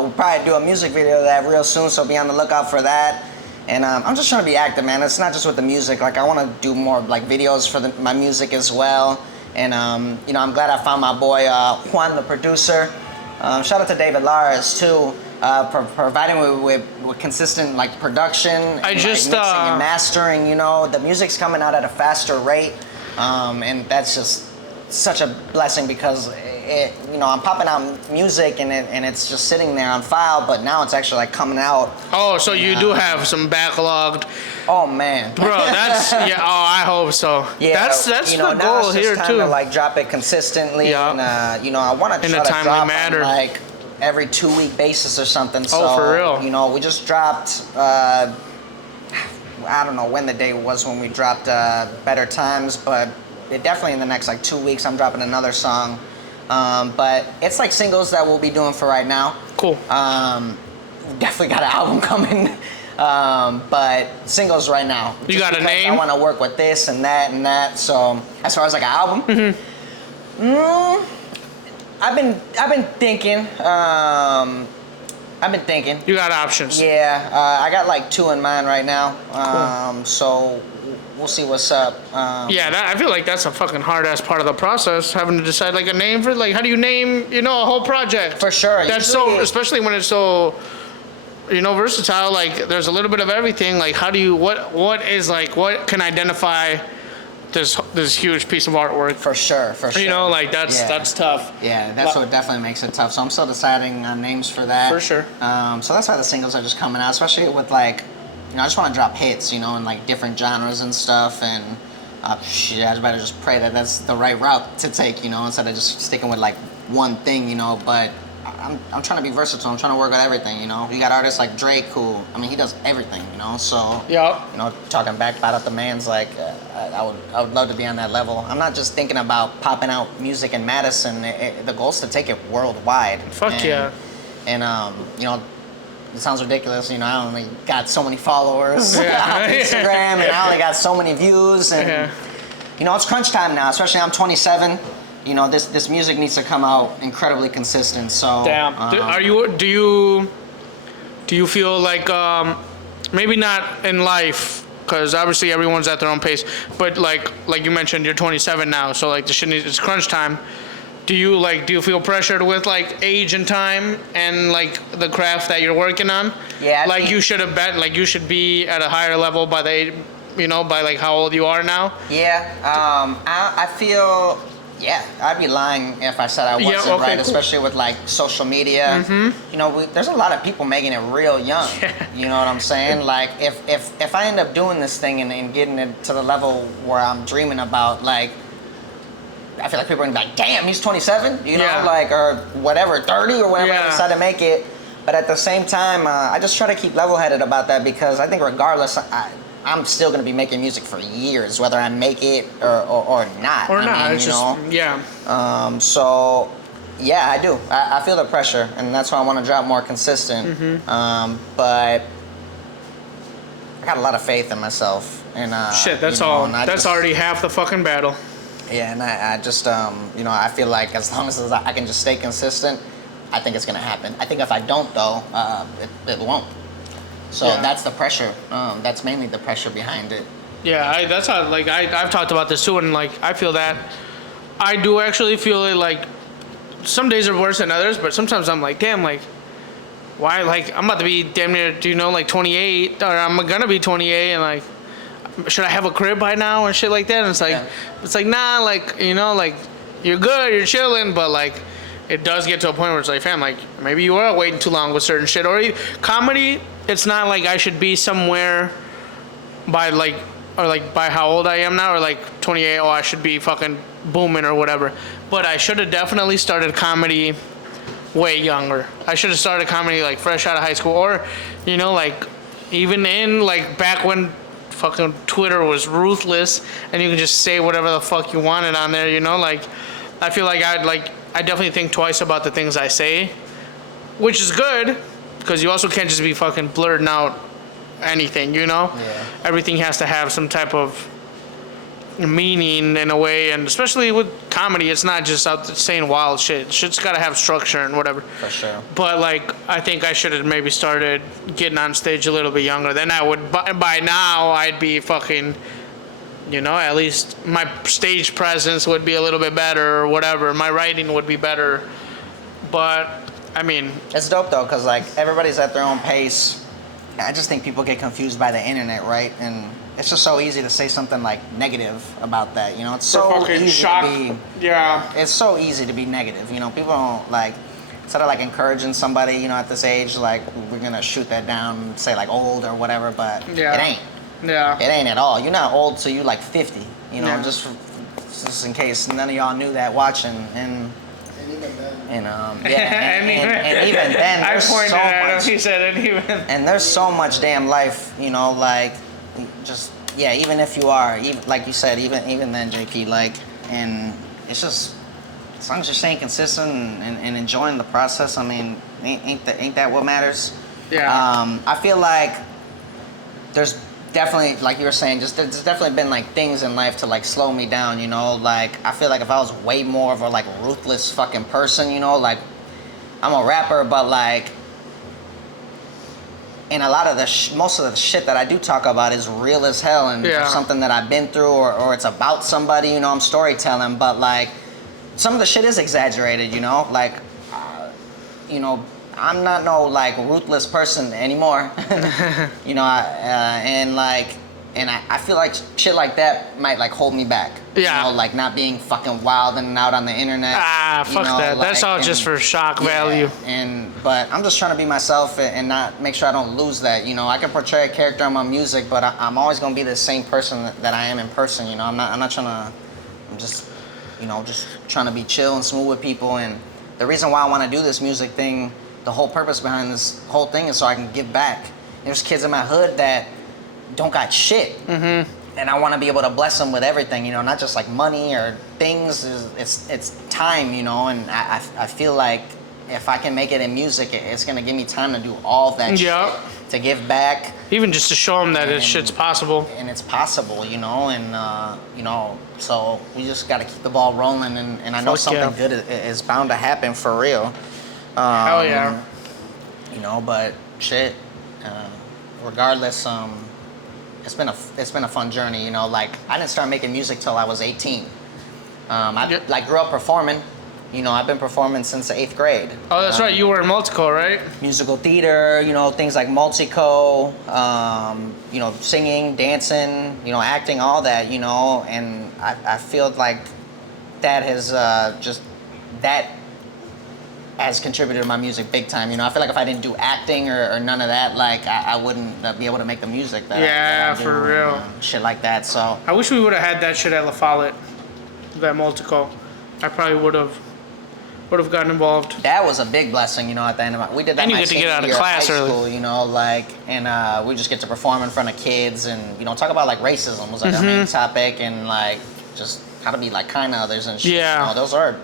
We'll probably do a music video of that real soon, so be on the lookout for that. And I'm just trying to be active, man. It's not just with the music. Like, I want to do more like videos for my music as well. And I'm glad I found my boy Juan, the producer. Shout out to David Lars too. Providing me with consistent like production, mixing and mastering. The music's coming out at a faster rate, and that's just such a blessing because I'm popping out music and it's just sitting there on file, but now it's actually like coming out. Oh, so you do have some backlogged. Oh man, bro, that's yeah. Oh, I hope so. Yeah, that's the goal here time too. To like drop it consistently, and I want to try to drop on, like every 2-week basis or something. So, for real. We just dropped. I don't know when the day was when we dropped Better Times, but definitely in the next like 2 weeks I'm dropping another song. But it's like singles that we'll be doing for right now. Cool. Definitely got an album coming. But singles right now. You got a name? I want to work with this and that and that. So as far as like an album, I've been thinking. You got options. Yeah, I got like 2 in mind right now. Cool. So we'll see what's up. I feel like that's a fucking hard ass part of the process, having to decide like a name for like how do you name a whole project? For sure. That's so, especially when it's so versatile. Like there's a little bit of everything. Like how do you what can identify this huge piece of artwork? For sure. That's tough. Yeah, that's what definitely makes it tough. So I'm still deciding on names for that. For sure. So that's why the singles are just coming out, especially with like, I just want to drop hits, in like different genres and stuff. And I just better just pray that that's the right route to take, instead of just sticking with like one thing, But I'm trying to be versatile. I'm trying to work with everything, You got artists like Drake who, he does everything, So, talking back about the man's like, I would love to be on that level. I'm not just thinking about popping out music in Madison. The goal is to take it worldwide. Fuck yeah. And, it sounds ridiculous, I only got so many followers on Instagram, and I only got so many views, and it's crunch time now. Especially I'm 27. This music needs to come out incredibly consistent. So damn. Do you feel like maybe not in life, because obviously everyone's at their own pace, but like you mentioned, you're 27 now, so like the shit it's crunch time. Do you feel pressured with like age and time and like the craft that you're working on? Yeah. You should have bet you should be at a higher level by the age, by like how old you are now. Yeah. I feel. Yeah, I'd be lying if I said I wasn't, right? Cool. Especially with like social media. Mm-hmm. There's a lot of people making it real young. You know what I'm saying? Like if I end up doing this thing and getting it to the level where I'm dreaming about, like, I feel like people are gonna be like, damn, he's 27, or whatever, 30 or whatever I decide to make it. But at the same time, I just try to keep level-headed about that because I think regardless, I'm still gonna be making music for years, whether I make it or not. Or I not. mean, It's you just know? yeah. So, yeah, I do. I feel the pressure, and that's why I want to drop more consistent. But I got a lot of faith in myself, and Shit, that's you know, all. and I That's just- already half the fucking battle. Yeah, and I just you know, I feel like as long as I can just stay consistent, I think it's gonna happen. I think if I don't though, it won't. So Yeah. that's the pressure. That's mainly the pressure behind it. Yeah, that's how. Like I've talked about this too, and like I feel that. I do actually feel it. Like some days are worse than others, but sometimes I'm like, damn, like why? Like I'm about to be damn near, you know, like 28, or I'm gonna be 28, and like should I have a crib by now and shit like that? And it's like nah, like you know, like you're good, you're chilling, but like it does get to a point where it's like, fam, like maybe you are waiting too long with certain shit. Or comedy, it's not like I should be somewhere by like, or like by how old I am now, or like 28, oh I should be fucking booming or whatever. But I should have definitely started comedy way younger. I should have started comedy like fresh out of high school, or you know, like even in like back when fucking Twitter was ruthless and you can just say whatever the fuck you wanted on there, you know, like I feel like I definitely think twice about the things I say, which is good because you also can't just be fucking blurting out anything, you know? Yeah. Everything has to have some type of meaning in a way, and especially with comedy, it's not just out there saying wild shit. Shit's gotta have structure and whatever. For sure. But like, I think I should have maybe started getting on stage a little bit younger. Then I would, by now, I'd be fucking, you know, at least my stage presence would be a little bit better or whatever. My writing would be better. But, I mean, It's dope though, cause like everybody's at their own pace. I just think people get confused by the internet, right? And it's just so easy to say something like negative about that. You know, it's so fucking easy shock. to be. Yeah. It's so easy to be negative. You know, people don't like. Instead of like encouraging somebody, you know, at this age, like we're gonna shoot that down, and say like old or whatever, but Yeah. it ain't. Yeah. It ain't at all. You're not old till you like 50. You know, Yeah. just in case none of y'all knew that watching, and even then. yeah, and even then, I there's pointed so at much. him, he said, and even. And there's so much damn life, you know, like, just, yeah, even if you are, even, like you said, even then, JP, like, and it's just, as long as you're staying consistent and enjoying the process, I mean, ain't that what matters? Yeah. I feel like there's definitely, like you were saying, just there's definitely been like things in life to like slow me down, you know, like I feel like if I was way more of a like ruthless fucking person, you know, like I'm a rapper, but like, and a lot of the most of the shit that I do talk about is real as hell, and Yeah. something that I've been through, or it's about somebody, you know, I'm storytelling, but like some of the shit is exaggerated, you know, like you know, I'm not no like ruthless person anymore. You know, and I feel like shit like that might like hold me back. Yeah. You know, like not being fucking wild and out on the internet. Ah, you fuck know, that. That's like, all just and- for shock yeah, value. But I'm just trying to be myself and not make sure I don't lose that. You know, I can portray a character in my music, but I'm always gonna be the same person that I am in person. You know, I'm not trying to. I'm just, you know, just trying to be chill and smooth with people. And the reason why I want to do this music thing, the whole purpose behind this whole thing is so I can give back. There's kids in my hood that don't got shit. Mm-hmm. And I want to be able to bless them with everything, you know, not just like money or things. It's time, you know, and I feel like if I can make it in music, it's gonna give me time to do all of that Yeah. shit, to give back, Even just to show them that this And- shit's possible. and it's possible, you know, and you know, so we just got to keep the ball rolling, and I know Fuck something yeah. good is bound to happen for real. Hell yeah. You know, but shit, regardless, it's been a fun journey. You know, like I didn't start making music till I was 18. I Yeah. like grew up performing. You know, I've been performing since the 8th grade. Oh, that's right. You were in Multico, right? Musical theater, you know, things like Multico, you know, singing, dancing, you know, acting, all that, you know, and I feel like that has that has contributed to my music big time. You know, I feel like if I didn't do acting or none of that, like I wouldn't be able to make the music that Yeah, I do, for real. shit like that. So I wish we would have had that shit at La Follette, that Multico. I probably would have would have gotten involved. That was a big blessing, you know, at the end of we did that And you my get to get senior out of year class high early. school, you know, like, and we just get to perform in front of kids and, you know, talk about like racism was like our main topic and like just how to be like kind to others and shit. Yeah. You know, those are,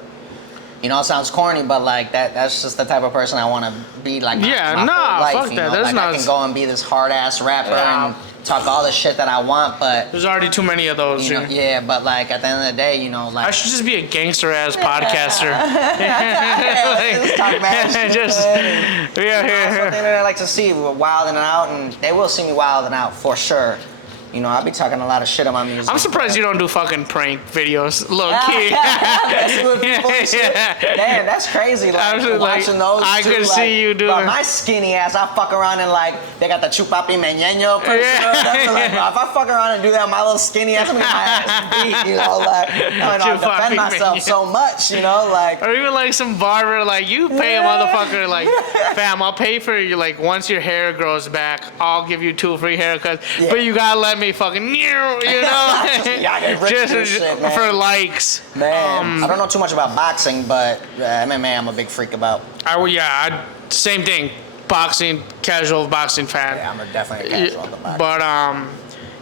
you know, it sounds corny, but like that's just the type of person I want to be like my, Yeah, my nah, whole life, fuck you that. know? There's like not- I can go and be this hard ass rapper Yeah. and talk all the shit that I want, but There's already too many of those. you know, dude. yeah, but like at the end of the day, you know, like I should just be a gangster ass podcaster. Let's talk mad shit. Just That's what yeah. they like to see. We're wilding out, and they will see me wilding out for sure. You know, I'll be talking a lot of shit on my music. I'm surprised you don't do fucking prank videos, low key. Messing with people and shit. Yeah. Damn, that's crazy. Like Absolutely, like, watching those. I too, could like, see you doing- Bro, my skinny ass, I fuck around and like they got the chupapi meñeño person. Yeah. Like, bro, if I fuck around and do that, my little skinny ass, I'm gonna get my ass beat. You know, like I don't know, I Chupapi defend myself meño. so much. You know, like. Or even like some barber, like you pay a motherfucker, like, fam, I'll pay for you, like, once your hair grows back, I'll give you 2 free haircuts. Yeah. But you gotta let me fucking, you know, Yeah, I get rich just and shit, man. for likes. Man, I don't know too much about boxing, but MMA I'm a big freak about. Same thing, boxing, casual boxing fan. Yeah, I'm definitely a casual on the boxing. But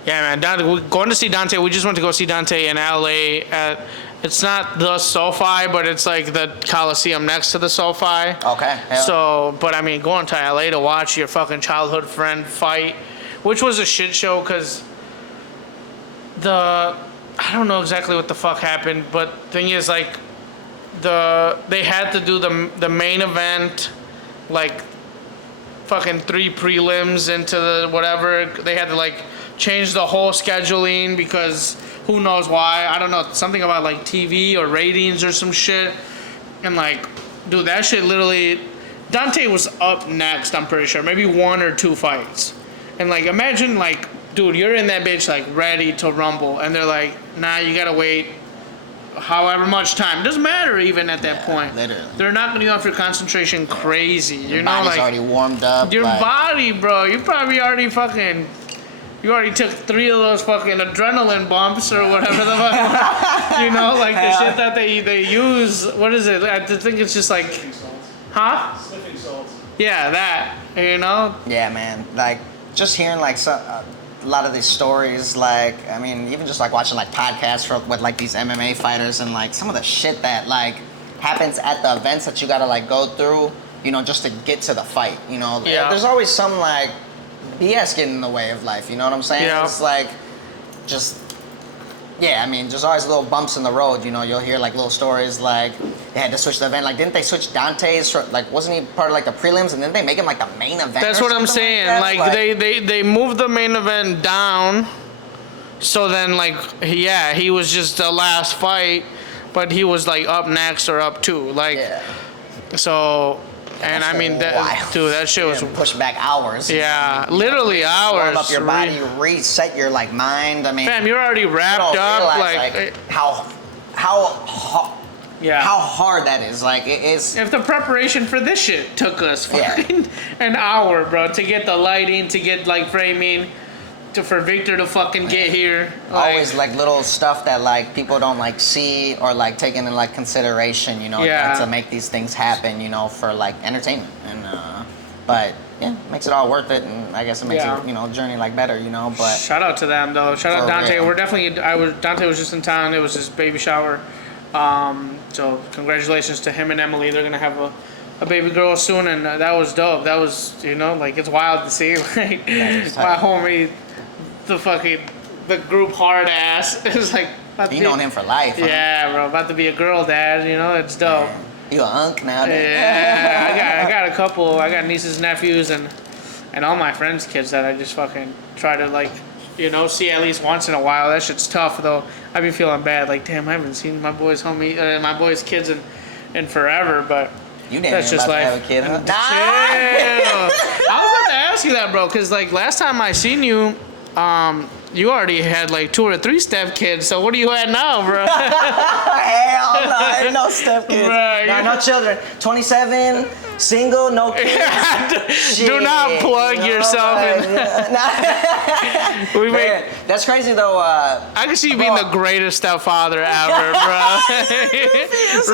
yeah, man, Dante, we're going to see Dante. We just went to go see Dante in LA at. It's not the SoFi, but it's like the Coliseum next to the SoFi. Okay. Yeah. So, but I mean, going to LA to watch your fucking childhood friend fight, which was a shit show because I don't know exactly what the fuck happened, but thing is like they had to do the main event, like fucking 3 prelims into the whatever. They had to like change the whole scheduling because who knows why. I don't know, something about like TV or ratings or some shit. And like, dude, that shit literally, Dante was up next, I'm pretty sure, maybe 1 or 2 fights. And like, imagine like, dude, you're in that bitch like ready to rumble, and they're like, nah, you gotta wait however much time. It doesn't matter even at that point. literally. They're knocking you off your concentration crazy. You know, Body's like already warmed up. your like, body, bro. You probably already fucking. You already took 3 of those fucking adrenaline bumps or whatever the fuck. You know, like the shit that they use. What is it? I think it's just like, huh? Sniffing salts. Yeah, that. You know. Yeah, man. Like just hearing like a lot of these stories. Like I mean, even just like watching like podcasts with like these MMA fighters and like some of the shit that like happens at the events that you gotta like go through. You know, just to get to the fight. You know, Yeah. There's always some like BS getting in the way of life. You know what I'm saying? Yeah. It's like just. Yeah, I mean, there's always little bumps in the road. You know, you'll hear like little stories like they had to switch the event. Like, didn't they switch Dante's? Like, wasn't he part of like the prelims? And then they make him like the main event. That's or what I'm something saying. that? Like they moved the main event down. So then like yeah, he was just the last fight, but he was like up next or up 2. Like Yeah. so. And I mean, Wild. dude, that shit was. Yeah, push back hours. Yeah, literally hours. Warm up your body, reset your like mind. I mean, Fam, you're already you wrapped don't up. realize, Like, how yeah. how hard that is. Like it is. If the preparation for this shit took us Yeah. fucking an hour, bro, to get the lighting, to get like framing, for Victor to fucking get here. Always like little stuff that like people don't like see or like take into like consideration, you know, Yeah. to make these things happen, you know, for like entertainment and but yeah, makes it all worth it, and I guess it makes Yeah. it, you know, journey like better, you know. But Shout out to them though. Shout out For Dante. real. We're definitely. Dante was just in town. It was his baby shower. So congratulations to him and Emily. They're gonna have a baby girl soon, and that was dope. That was, you know, like it's wild to see like That's my tight. homie, the group hard ass is like. about to you be- known him for life. Huh? Yeah, bro. About to be a girl dad. You know, it's dope. You a unk nowadays. Yeah, I got a couple. I got nieces, nephews, and all my friends' kids that I just fucking try to like, you know, see at least once in a while. That shit's tough though. I be feeling bad. Like, damn, I haven't seen my boys' my boys' kids in forever. But You damn that's near just about to life. have a kid, huh? Chill. I was about to ask you that, bro, because like last time I seen you, you already had like 2 or 3 step kids. So what are you at now, bro? Hell no, ain't no step kids. Right. No children. 27, single, no kids. shit. Do not plug yourself in. We make. Man, that's crazy though. I can see you being the greatest stepfather ever, bro.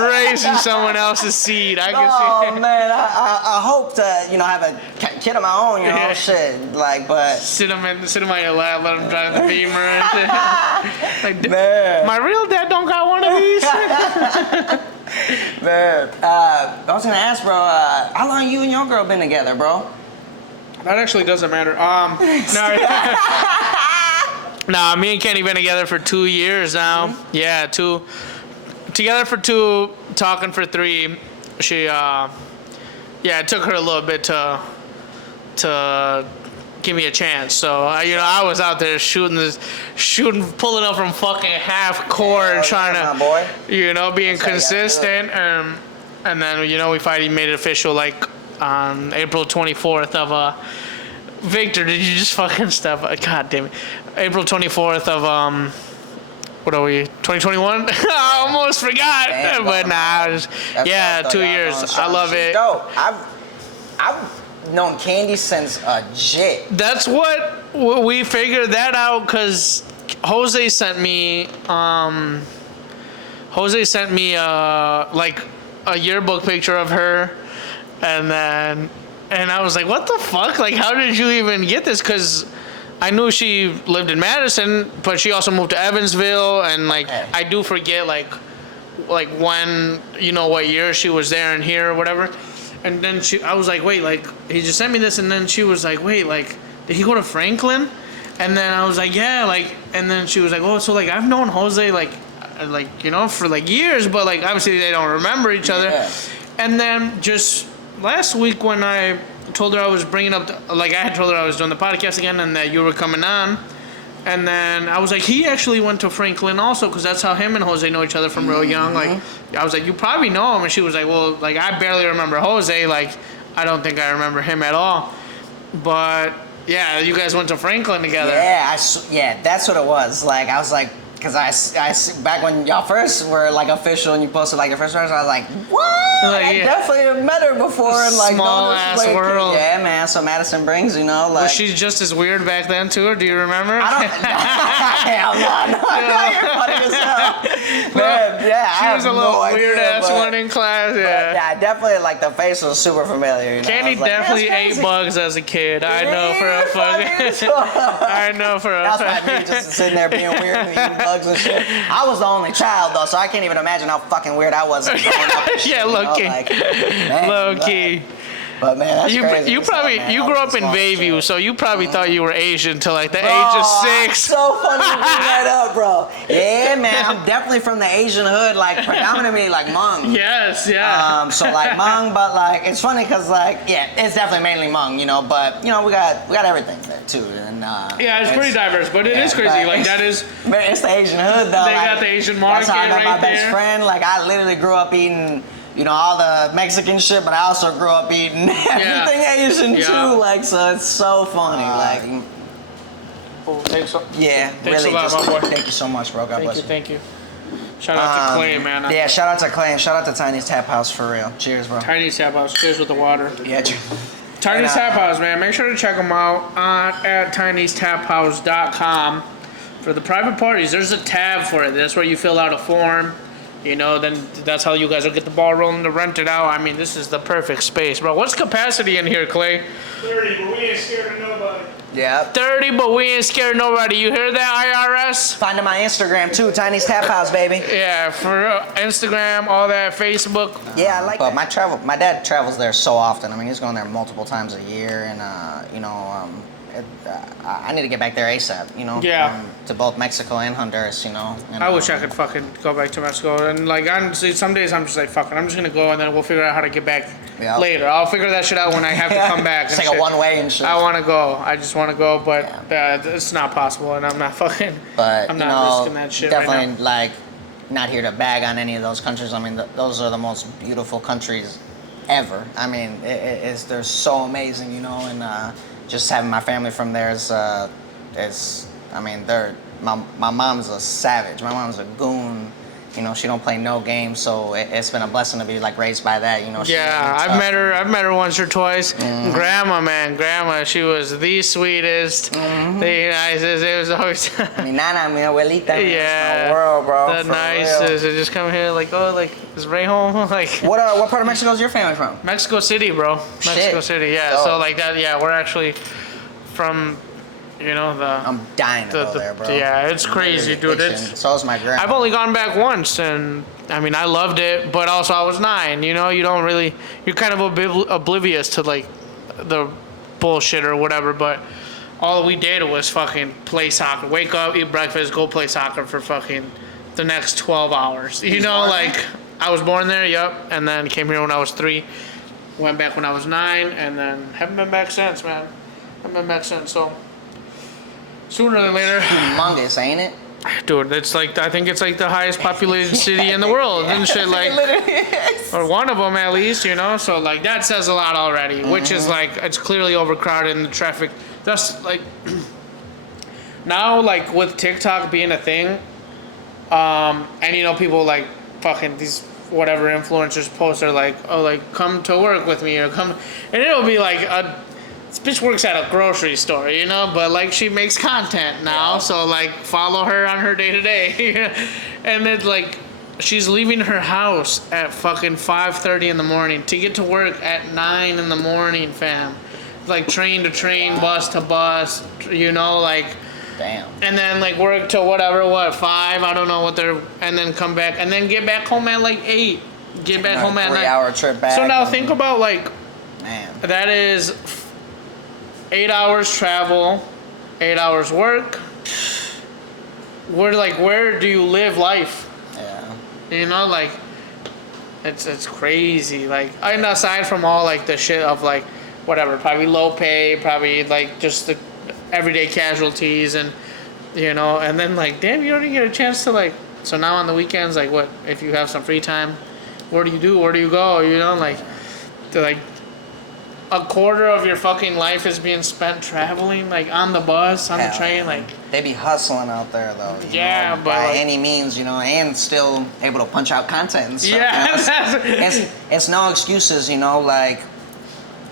Raising someone else's seed. I can Oh see. man, I hope to have a kid of my own, Yeah. shit. Like, but Sit him on your lap, let him drive the Beamer and shit. Like, man, my real dad don't got one of these. man. I was gonna ask, bro. How long you and your girl been together, bro? That actually doesn't matter. No, me and Kenny been together for 2 years now. Mm-hmm. Yeah, 2. Together for 2, talking for 3. She, yeah, it took her a little bit to give me a chance. So, I was out there pulling up from fucking half court, trying my boy. to, being That's how you gotta do it. consistent. And then, we finally made it official, like, on April 24th of, Victor, did you just fucking step? God damn it. April 24th of, what are we, 2021? I almost forgot. Damn, but nah, That's yeah, dope, 2 though. Y'all years. doing I love something. it. Dope. I've known Candy since a jit. That's what we figured that out because Jose sent me like a yearbook picture of her, and I was like, what the fuck? Like, how did you even get this? Because I knew she lived in Madison, but she also moved to Evansville, and like Okay. I do forget like when what year she was there and here or whatever. And then I was like, wait, like he just sent me this, and then she was like, wait, like did he go to Franklin? And then I was like, yeah, like, and then she was like, oh, so like I've known Jose like for like years, but like obviously they don't remember each other. Yeah. And then just last week when I told her I was bringing up, I had told her I was doing the podcast again and that you were coming on. And then I was like, he actually went to Franklin also, because that's how him and Jose know each other from real young. Like, I was like, you probably know him. And she was like, well, like, I barely remember Jose. Like, I don't think I remember him at all. But, yeah, you guys went to Franklin together. Yeah, that's what it was. Like, I was like, because I back when y'all first were like official and you posted like your first verse, I was like, what? Like, I yeah. definitely have met her before and like Small known her ass since, like, world. Yeah, man. So Madison brings, like. Was she just as weird back then, too? Or do you remember? I don't. Hell no. You're funny as hell. Man, yeah, She I was a have little no idea, weird ass but- one in class, But yeah. yeah, definitely like the face was super familiar. Candy I was like, definitely that's ate crazy. bugs as a kid. I know for a Yeah, funny as fuck. fuck. I know for a That's fact. why me just sitting there being weird and eating bugs and shit. I was the only child though, so I can't even imagine how fucking weird I was. Growing up and shit, Yeah, low key. man, Low key. But man, that's crazy. You as hell, probably man. you All grew this up in small Bayview, shit. so you probably thought you were Asian till like the Bro, age of 6. So funny to bring that up, bro. Yeah, man, I'm definitely from the Asian hood, like predominantly like Hmong. Yes, yeah. So like Hmong, but like it's funny because like it's definitely mainly Hmong, but we got everything there too, and Yeah, it's pretty diverse, but it is crazy. but Like it's- that is Man, it's the Asian hood though. They like, got the Asian That's how I market met my right best there. friend. Like I literally grew up eating, all the Mexican shit, but I also grew up eating everything Asian Yeah. too. Like so, it's so funny. Oh, thanks so, Yeah, Thanks really. a lot, my boy. Thank you so much, bro. God bless you. thank you. Shout out to Clay, man. Yeah, shout out to Clay. Shout out to Tiny's Tap House for real. Cheers, bro. Tiny's Tap House. Cheers with the water. Yeah, Tiny's And, Tap House, man. Make sure to check them out at tinystaphouse.com for the private parties. There's a tab for it. That's where you fill out a form. Then that's how you guys will get the ball rolling to rent it out. I mean, this is the perfect space, bro. What's capacity in here, Clay? 30, but we ain't scared of nobody. Yeah. 30, but we ain't scared of nobody. You hear that, IRS? Find my Instagram too, Tiny's Tap House, baby. Yeah, for Instagram, all that, Facebook. Yeah, I like that. My dad travels there so often. I mean, he's going there multiple times a year, and I need to get back there ASAP. Yeah. To both Mexico and Honduras. And, I wish I could fucking go back to Mexico. And like, honestly, some days I'm just like, fuck it. I'm just gonna go and then we'll figure out how to get back Yeah. later. I'll figure that shit out when I have to come back. It's and like a shit. one-way and shit. I want to go. I just want to go, but it's not possible, and I'm not fucking. But I'm not risking that shit right definitely now. like not here to bag on any of those countries. I mean, those are the most beautiful countries ever. I mean, they're so amazing, and just having my family from there is I mean, my mom's a savage. My mom's a goon. you know, she don't play no games, so it's been a blessing to be like raised by that. You know. Yeah, I've met her once or twice. Grandma, man, grandma, she was the sweetest, the nicest. It was always. Mi nana, mi abuelita, man, Yeah, it's my world, bro. the for nicest. real. They just come here like, oh, like is Ray home? Like. What part of Mexico is your family from? Mexico City, bro. Mexico Shit. City, yeah. Dope. So like that, yeah. We're actually from, you know, the. I'm dying to go there, bro. Yeah, it's crazy, dude. It's. So is my grandma. I've only gone back once, and I mean, I loved it, but also I was 9. You know, you don't really, you're kind of oblivious to like the bullshit or whatever. But all we did was fucking play soccer. Wake up, eat breakfast, go play soccer for fucking the next 12 hours. You know, like I was born there, yup, and then came here when I was 3. Went back when I was 9, and then haven't been back since, man. Haven't been back since. So sooner than later. Humongous, ain't it? Dude, it's like, I think it's like the highest populated city in the world and shit, like, or one of them at least, you know. So like that says a lot already, which is like it's clearly overcrowded in the traffic. That's like now, like with TikTok being a thing, and you know people like fucking these whatever influencers post are like, oh, like come to work with me or come, and it'll be like this bitch works at a grocery store, you know, but like she makes content now, so like follow her on her day to day, and it's like she's leaving her house at fucking 5:30 in the morning to get to work at 9 in the morning, fam, like train to train, bus to bus, you know, like. Damn. And then like work till whatever, 5, I don't know what they're, and then come back, and then get back home at like 8. Get back home at 9. 3-hour trip back. So now think about like, Man. that is 8 hours travel, 8 hours work. Where do you live life? Yeah. You know, like, it's crazy. Like, and aside from all like the shit of like, whatever, probably low pay, probably like just the everyday casualties, and you know, and then like, damn, you don't even get a chance to like. So now on the weekends, like, what if you have some free time? What do you do? Where do you go? You know, like, to like. A quarter of your fucking life is being spent traveling, like on the bus, on the train, like. They be hustling out there though. Yeah, know, but by like, any means, you know, and still able to punch out content and stuff. Yeah, you know? It's no excuses, you know, like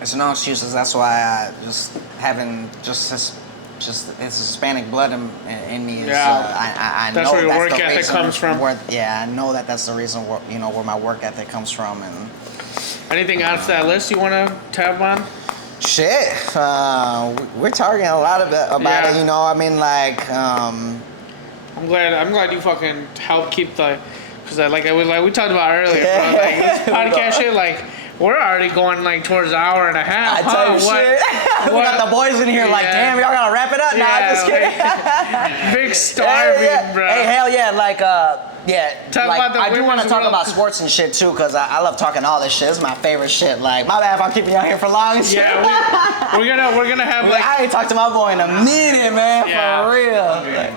it's no excuses. That's why I just having just it's Hispanic blood in me. Is, I that's know where your that's work the ethic reason comes from. I know that's the reason where, you know, where my work ethic comes from. And anything off that list you want to tab on? shit, we're targeting a lot of it about it. You know, I mean, like. I'm glad you fucking helped keep the, because like we talked about earlier, bro, like this podcast shit, like we're already going like towards an hour and a half. I tell you shit. We got the boys in here like, damn, y'all gotta wrap it up. Nah, I'm just kidding. Like, big starving, bro. Hey, hell yeah, like, Talk like, about the I do want women's to talk World about Cup. sports and shit too, because I love talking all this shit. This is my favorite shit. Like, my bad if I'm keeping y'all here for long and shit. Yeah, we're gonna have like. I ain't talked to my boy in a minute, man, Yeah. for real. Like,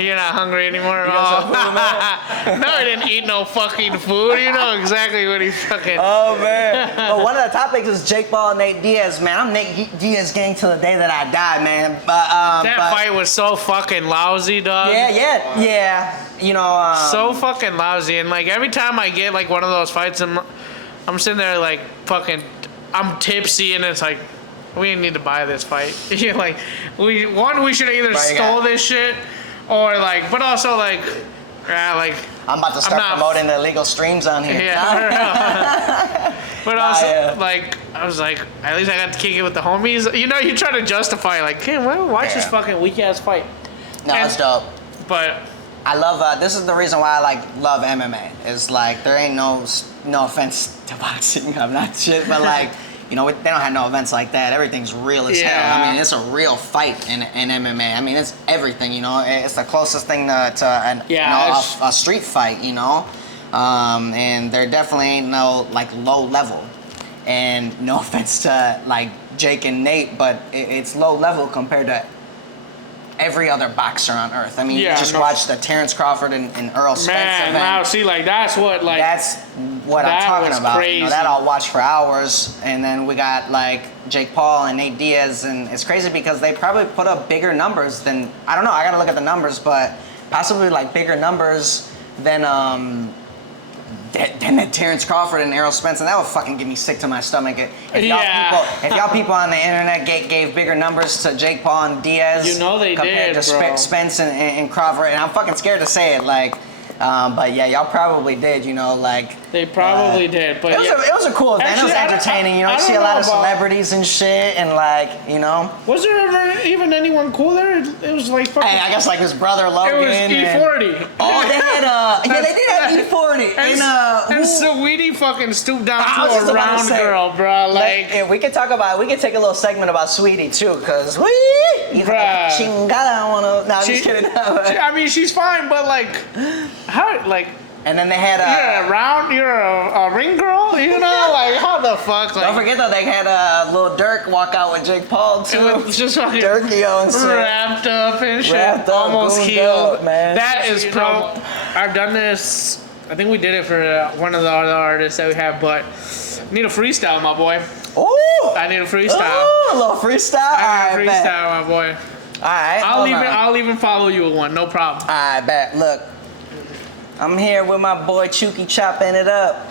You're not hungry anymore at got all. some food, No, I didn't eat no fucking food. You know exactly what he's fucking. oh man. But one of the topics is Jake Paul and Nate Diaz, man. I'm Nate Diaz gang till the day that I die, man. That fight was so fucking lousy, dog. Yeah. You know, So fucking lousy, and like every time I get like one of those fights, I'm sitting there like fucking, I'm tipsy, and it's like, we didn't need to buy this fight. You're like, we should have either stole this shit, or like, but also like, like. I'm about to start promoting the illegal streams on here. Yeah. But also, like, I was like, at least I got to kick it with the homies. You know, you try to justify, like, hey, why watch this fucking weak ass fight? No, it's dope. But I love. This is the reason why I love MMA. It's like there ain't no offense to boxing. I'm not shit, but like, you know, they don't have no events like that. Everything's real as hell. I mean, it's a real fight in MMA. I mean, it's everything. You know, it's the closest thing to a street fight. You know, and there definitely ain't no like low level. And no offense to like Jake and Nate, but it's low level compared to every other boxer on earth. I mean, you just watch the Terrence Crawford and Earl Spence event. Now see, like that's what I'm talking about. Crazy. You know, that I'll watch for hours, and then we got like Jake Paul and Nate Diaz, and it's crazy because they probably put up bigger numbers than, I don't know, I gotta look at the numbers, but possibly like bigger numbers Then Terrence Crawford and Errol Spence, and that would fucking get me sick to my stomach. If y'all people on the internet gave bigger numbers to Jake Paul and Diaz, you know they compared did, to bro. Spence and Crawford, and I'm fucking scared to say it, like. But yeah, y'all probably did, you know, like. They probably did, but it was a cool event. Actually, it was entertaining, you know. You see a lot of celebrities and shit, and like, you know. Was there ever even anyone cool there? It was like fucking. Hey, I guess like his brother Logan. It was E40. Oh, they had they did have E40. And Sweetie fucking stooped down I was just to a about to round say, girl, bro. Like, yeah, we could take a little segment about Sweetie too, cause Bruh. chingada, I wanna. No, I'm just kidding. I mean, she's fine, but like, how, like. And then they had you're a ring girl, you know, like how the fuck? Like, don't forget though, they had Lil Durk walk out with Jake Paul too. it was just fucking Durkio and shit. wrapped up and shit, Wrapped up, almost gooned healed. up, man. That is promo. I've done this. I think we did it for one of the other artists that we have, but I need a freestyle, my boy. Ooh! I need a freestyle. Ooh, a little freestyle. I need a Alright, freestyle, my boy. Alright. I'll even follow you with one, no problem. Alright, bet. Look, I'm here with my boy Chuky chopping it up.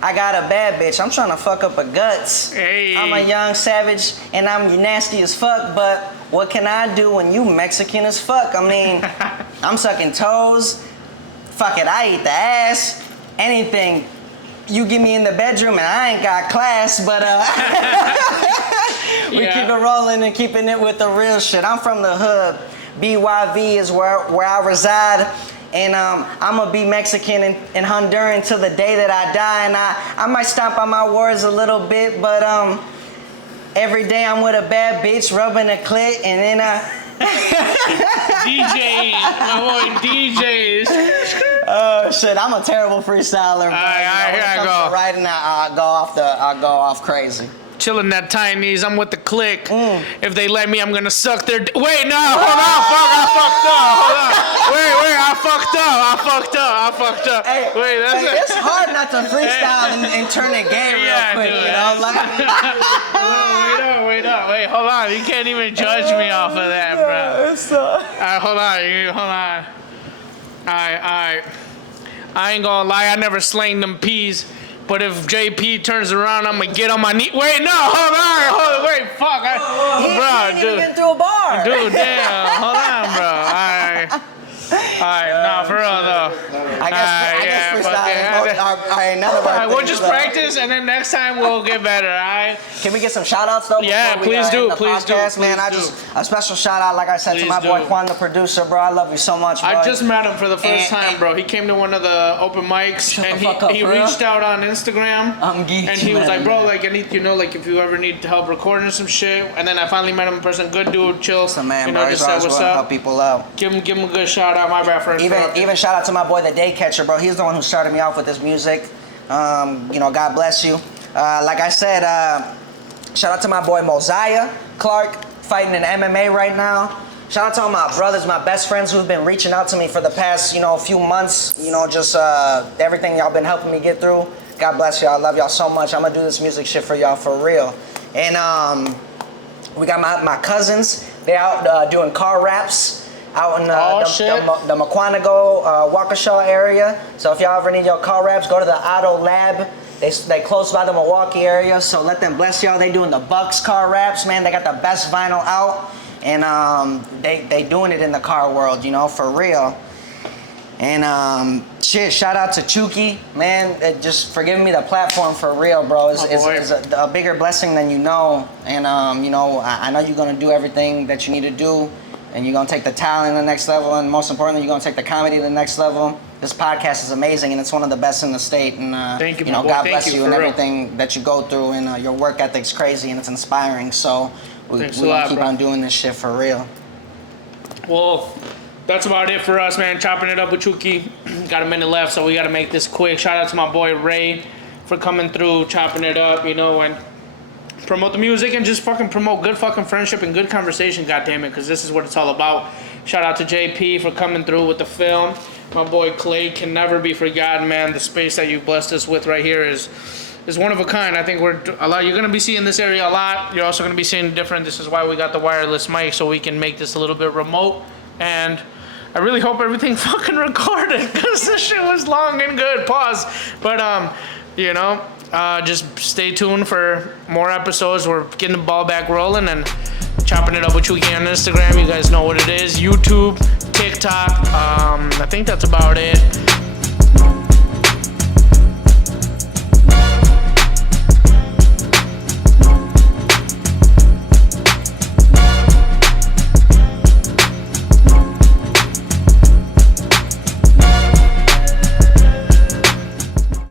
I got a bad bitch. I'm trying to fuck up her guts. Hey. I'm a young savage and I'm nasty as fuck, but what can I do when you Mexican as fuck? I mean, I'm sucking toes. Fuck it, I eat the ass. Anything you give me in the bedroom and I ain't got class, but we keep it rolling and keeping it with the real shit. I'm from the hood. BYV is where I reside. And I'ma be Mexican and Honduran till the day that I die. And I might stomp on my words a little bit, but every day I'm with a bad bitch rubbing a clit, and then DJ, my boy DJs. Oh shit, I'm a terrible freestyler. Alright, here I go. Writing, I'll go off crazy. Chilling that Chinese, I'm with the clique. If they let me, I'm gonna suck their. Wait, no, hold on, fuck, I fucked up. Hold on. Wait, I fucked up. Hey, wait, that's it. It's hard not to freestyle and turn it gay real quick, dude, you know? Like, wait, hold on. You can't even judge me off of that, bro. Alright, hold on. Alright. I ain't gonna lie, I never slanged them peas. But if JP turns around, I'm gonna get on my knee. Wait, no, hold on, wait, fuck. he didn't even through a bar. Dude, damn, hold on, bro. Alright, nah, for real though. I guess freestyle. We'll just practice, and then next time we'll get better. Alright. Can we get some shout outs though? Yeah, please do. Man, a special shout out, like I said, to my boy Juan, the producer, bro. I love you so much, bro. I just met him for the first time, bro. He came to one of the open mics, and he reached out on Instagram. I'm geeked, and he was like, bro, like I need, you know, like if you ever need help recording some shit. And then I finally met him in person. Good dude, chill. So man, you bro, know, just said what's up. Help people out. Give him a good shout out. My bad for even shout out to my boy the Day Catcher, bro. He's the one who started me off with this music. You know, God bless you. Like I said, shout out to my boy Mosiah Clark, fighting in MMA right now. Shout out to all my brothers, my best friends who've been reaching out to me for the past, you know, few months. You know, just everything y'all been helping me get through. God bless y'all. I love y'all so much. I'm gonna do this music shit for y'all for real. And we got my cousins. They're out doing car raps out in the Maquanago, Waukesha area. So if y'all ever need your car wraps, go to the OUTTA lab. They close by the Milwaukee area, so let them bless y'all. They doing the Bucks car wraps, man. They got the best vinyl out, and they doing it in the car world, you know, for real. And shit, shout out to Chuky, man, just for giving me the platform for real, bro. It's a bigger blessing than you know. And you know, I know you're gonna do everything that you need to do. And you're gonna take the talent to the next level, and most importantly, you're gonna take the comedy to the next level. This podcast is amazing, and it's one of the best in the state. And thank you, you know, God bless you and everything that you go through, and your work ethic's crazy and it's inspiring. So we gonna keep on doing this shit for real. Well, that's about it for us, man. Chopping it up with Chuky. Got a minute left, so we gotta make this quick. Shout out to my boy Ray for coming through, chopping it up, you know, and promote the music and just fucking promote good fucking friendship and good conversation, goddammit, because this is what it's all about. Shout out to JP for coming through with the film. My boy Clay can never be forgotten, man. The space that you blessed us with right here is one of a kind. I think you're gonna be seeing this area a lot. You're also gonna be seeing different. This is why we got the wireless mic, so we can make this a little bit remote. And I really hope everything fucking recorded because this shit was long and good. Pause. But you know, just stay tuned for more episodes. We're getting the ball back rolling and chopping it up with Chuky on Instagram. You guys know what it is. YouTube, TikTok. I think that's about it.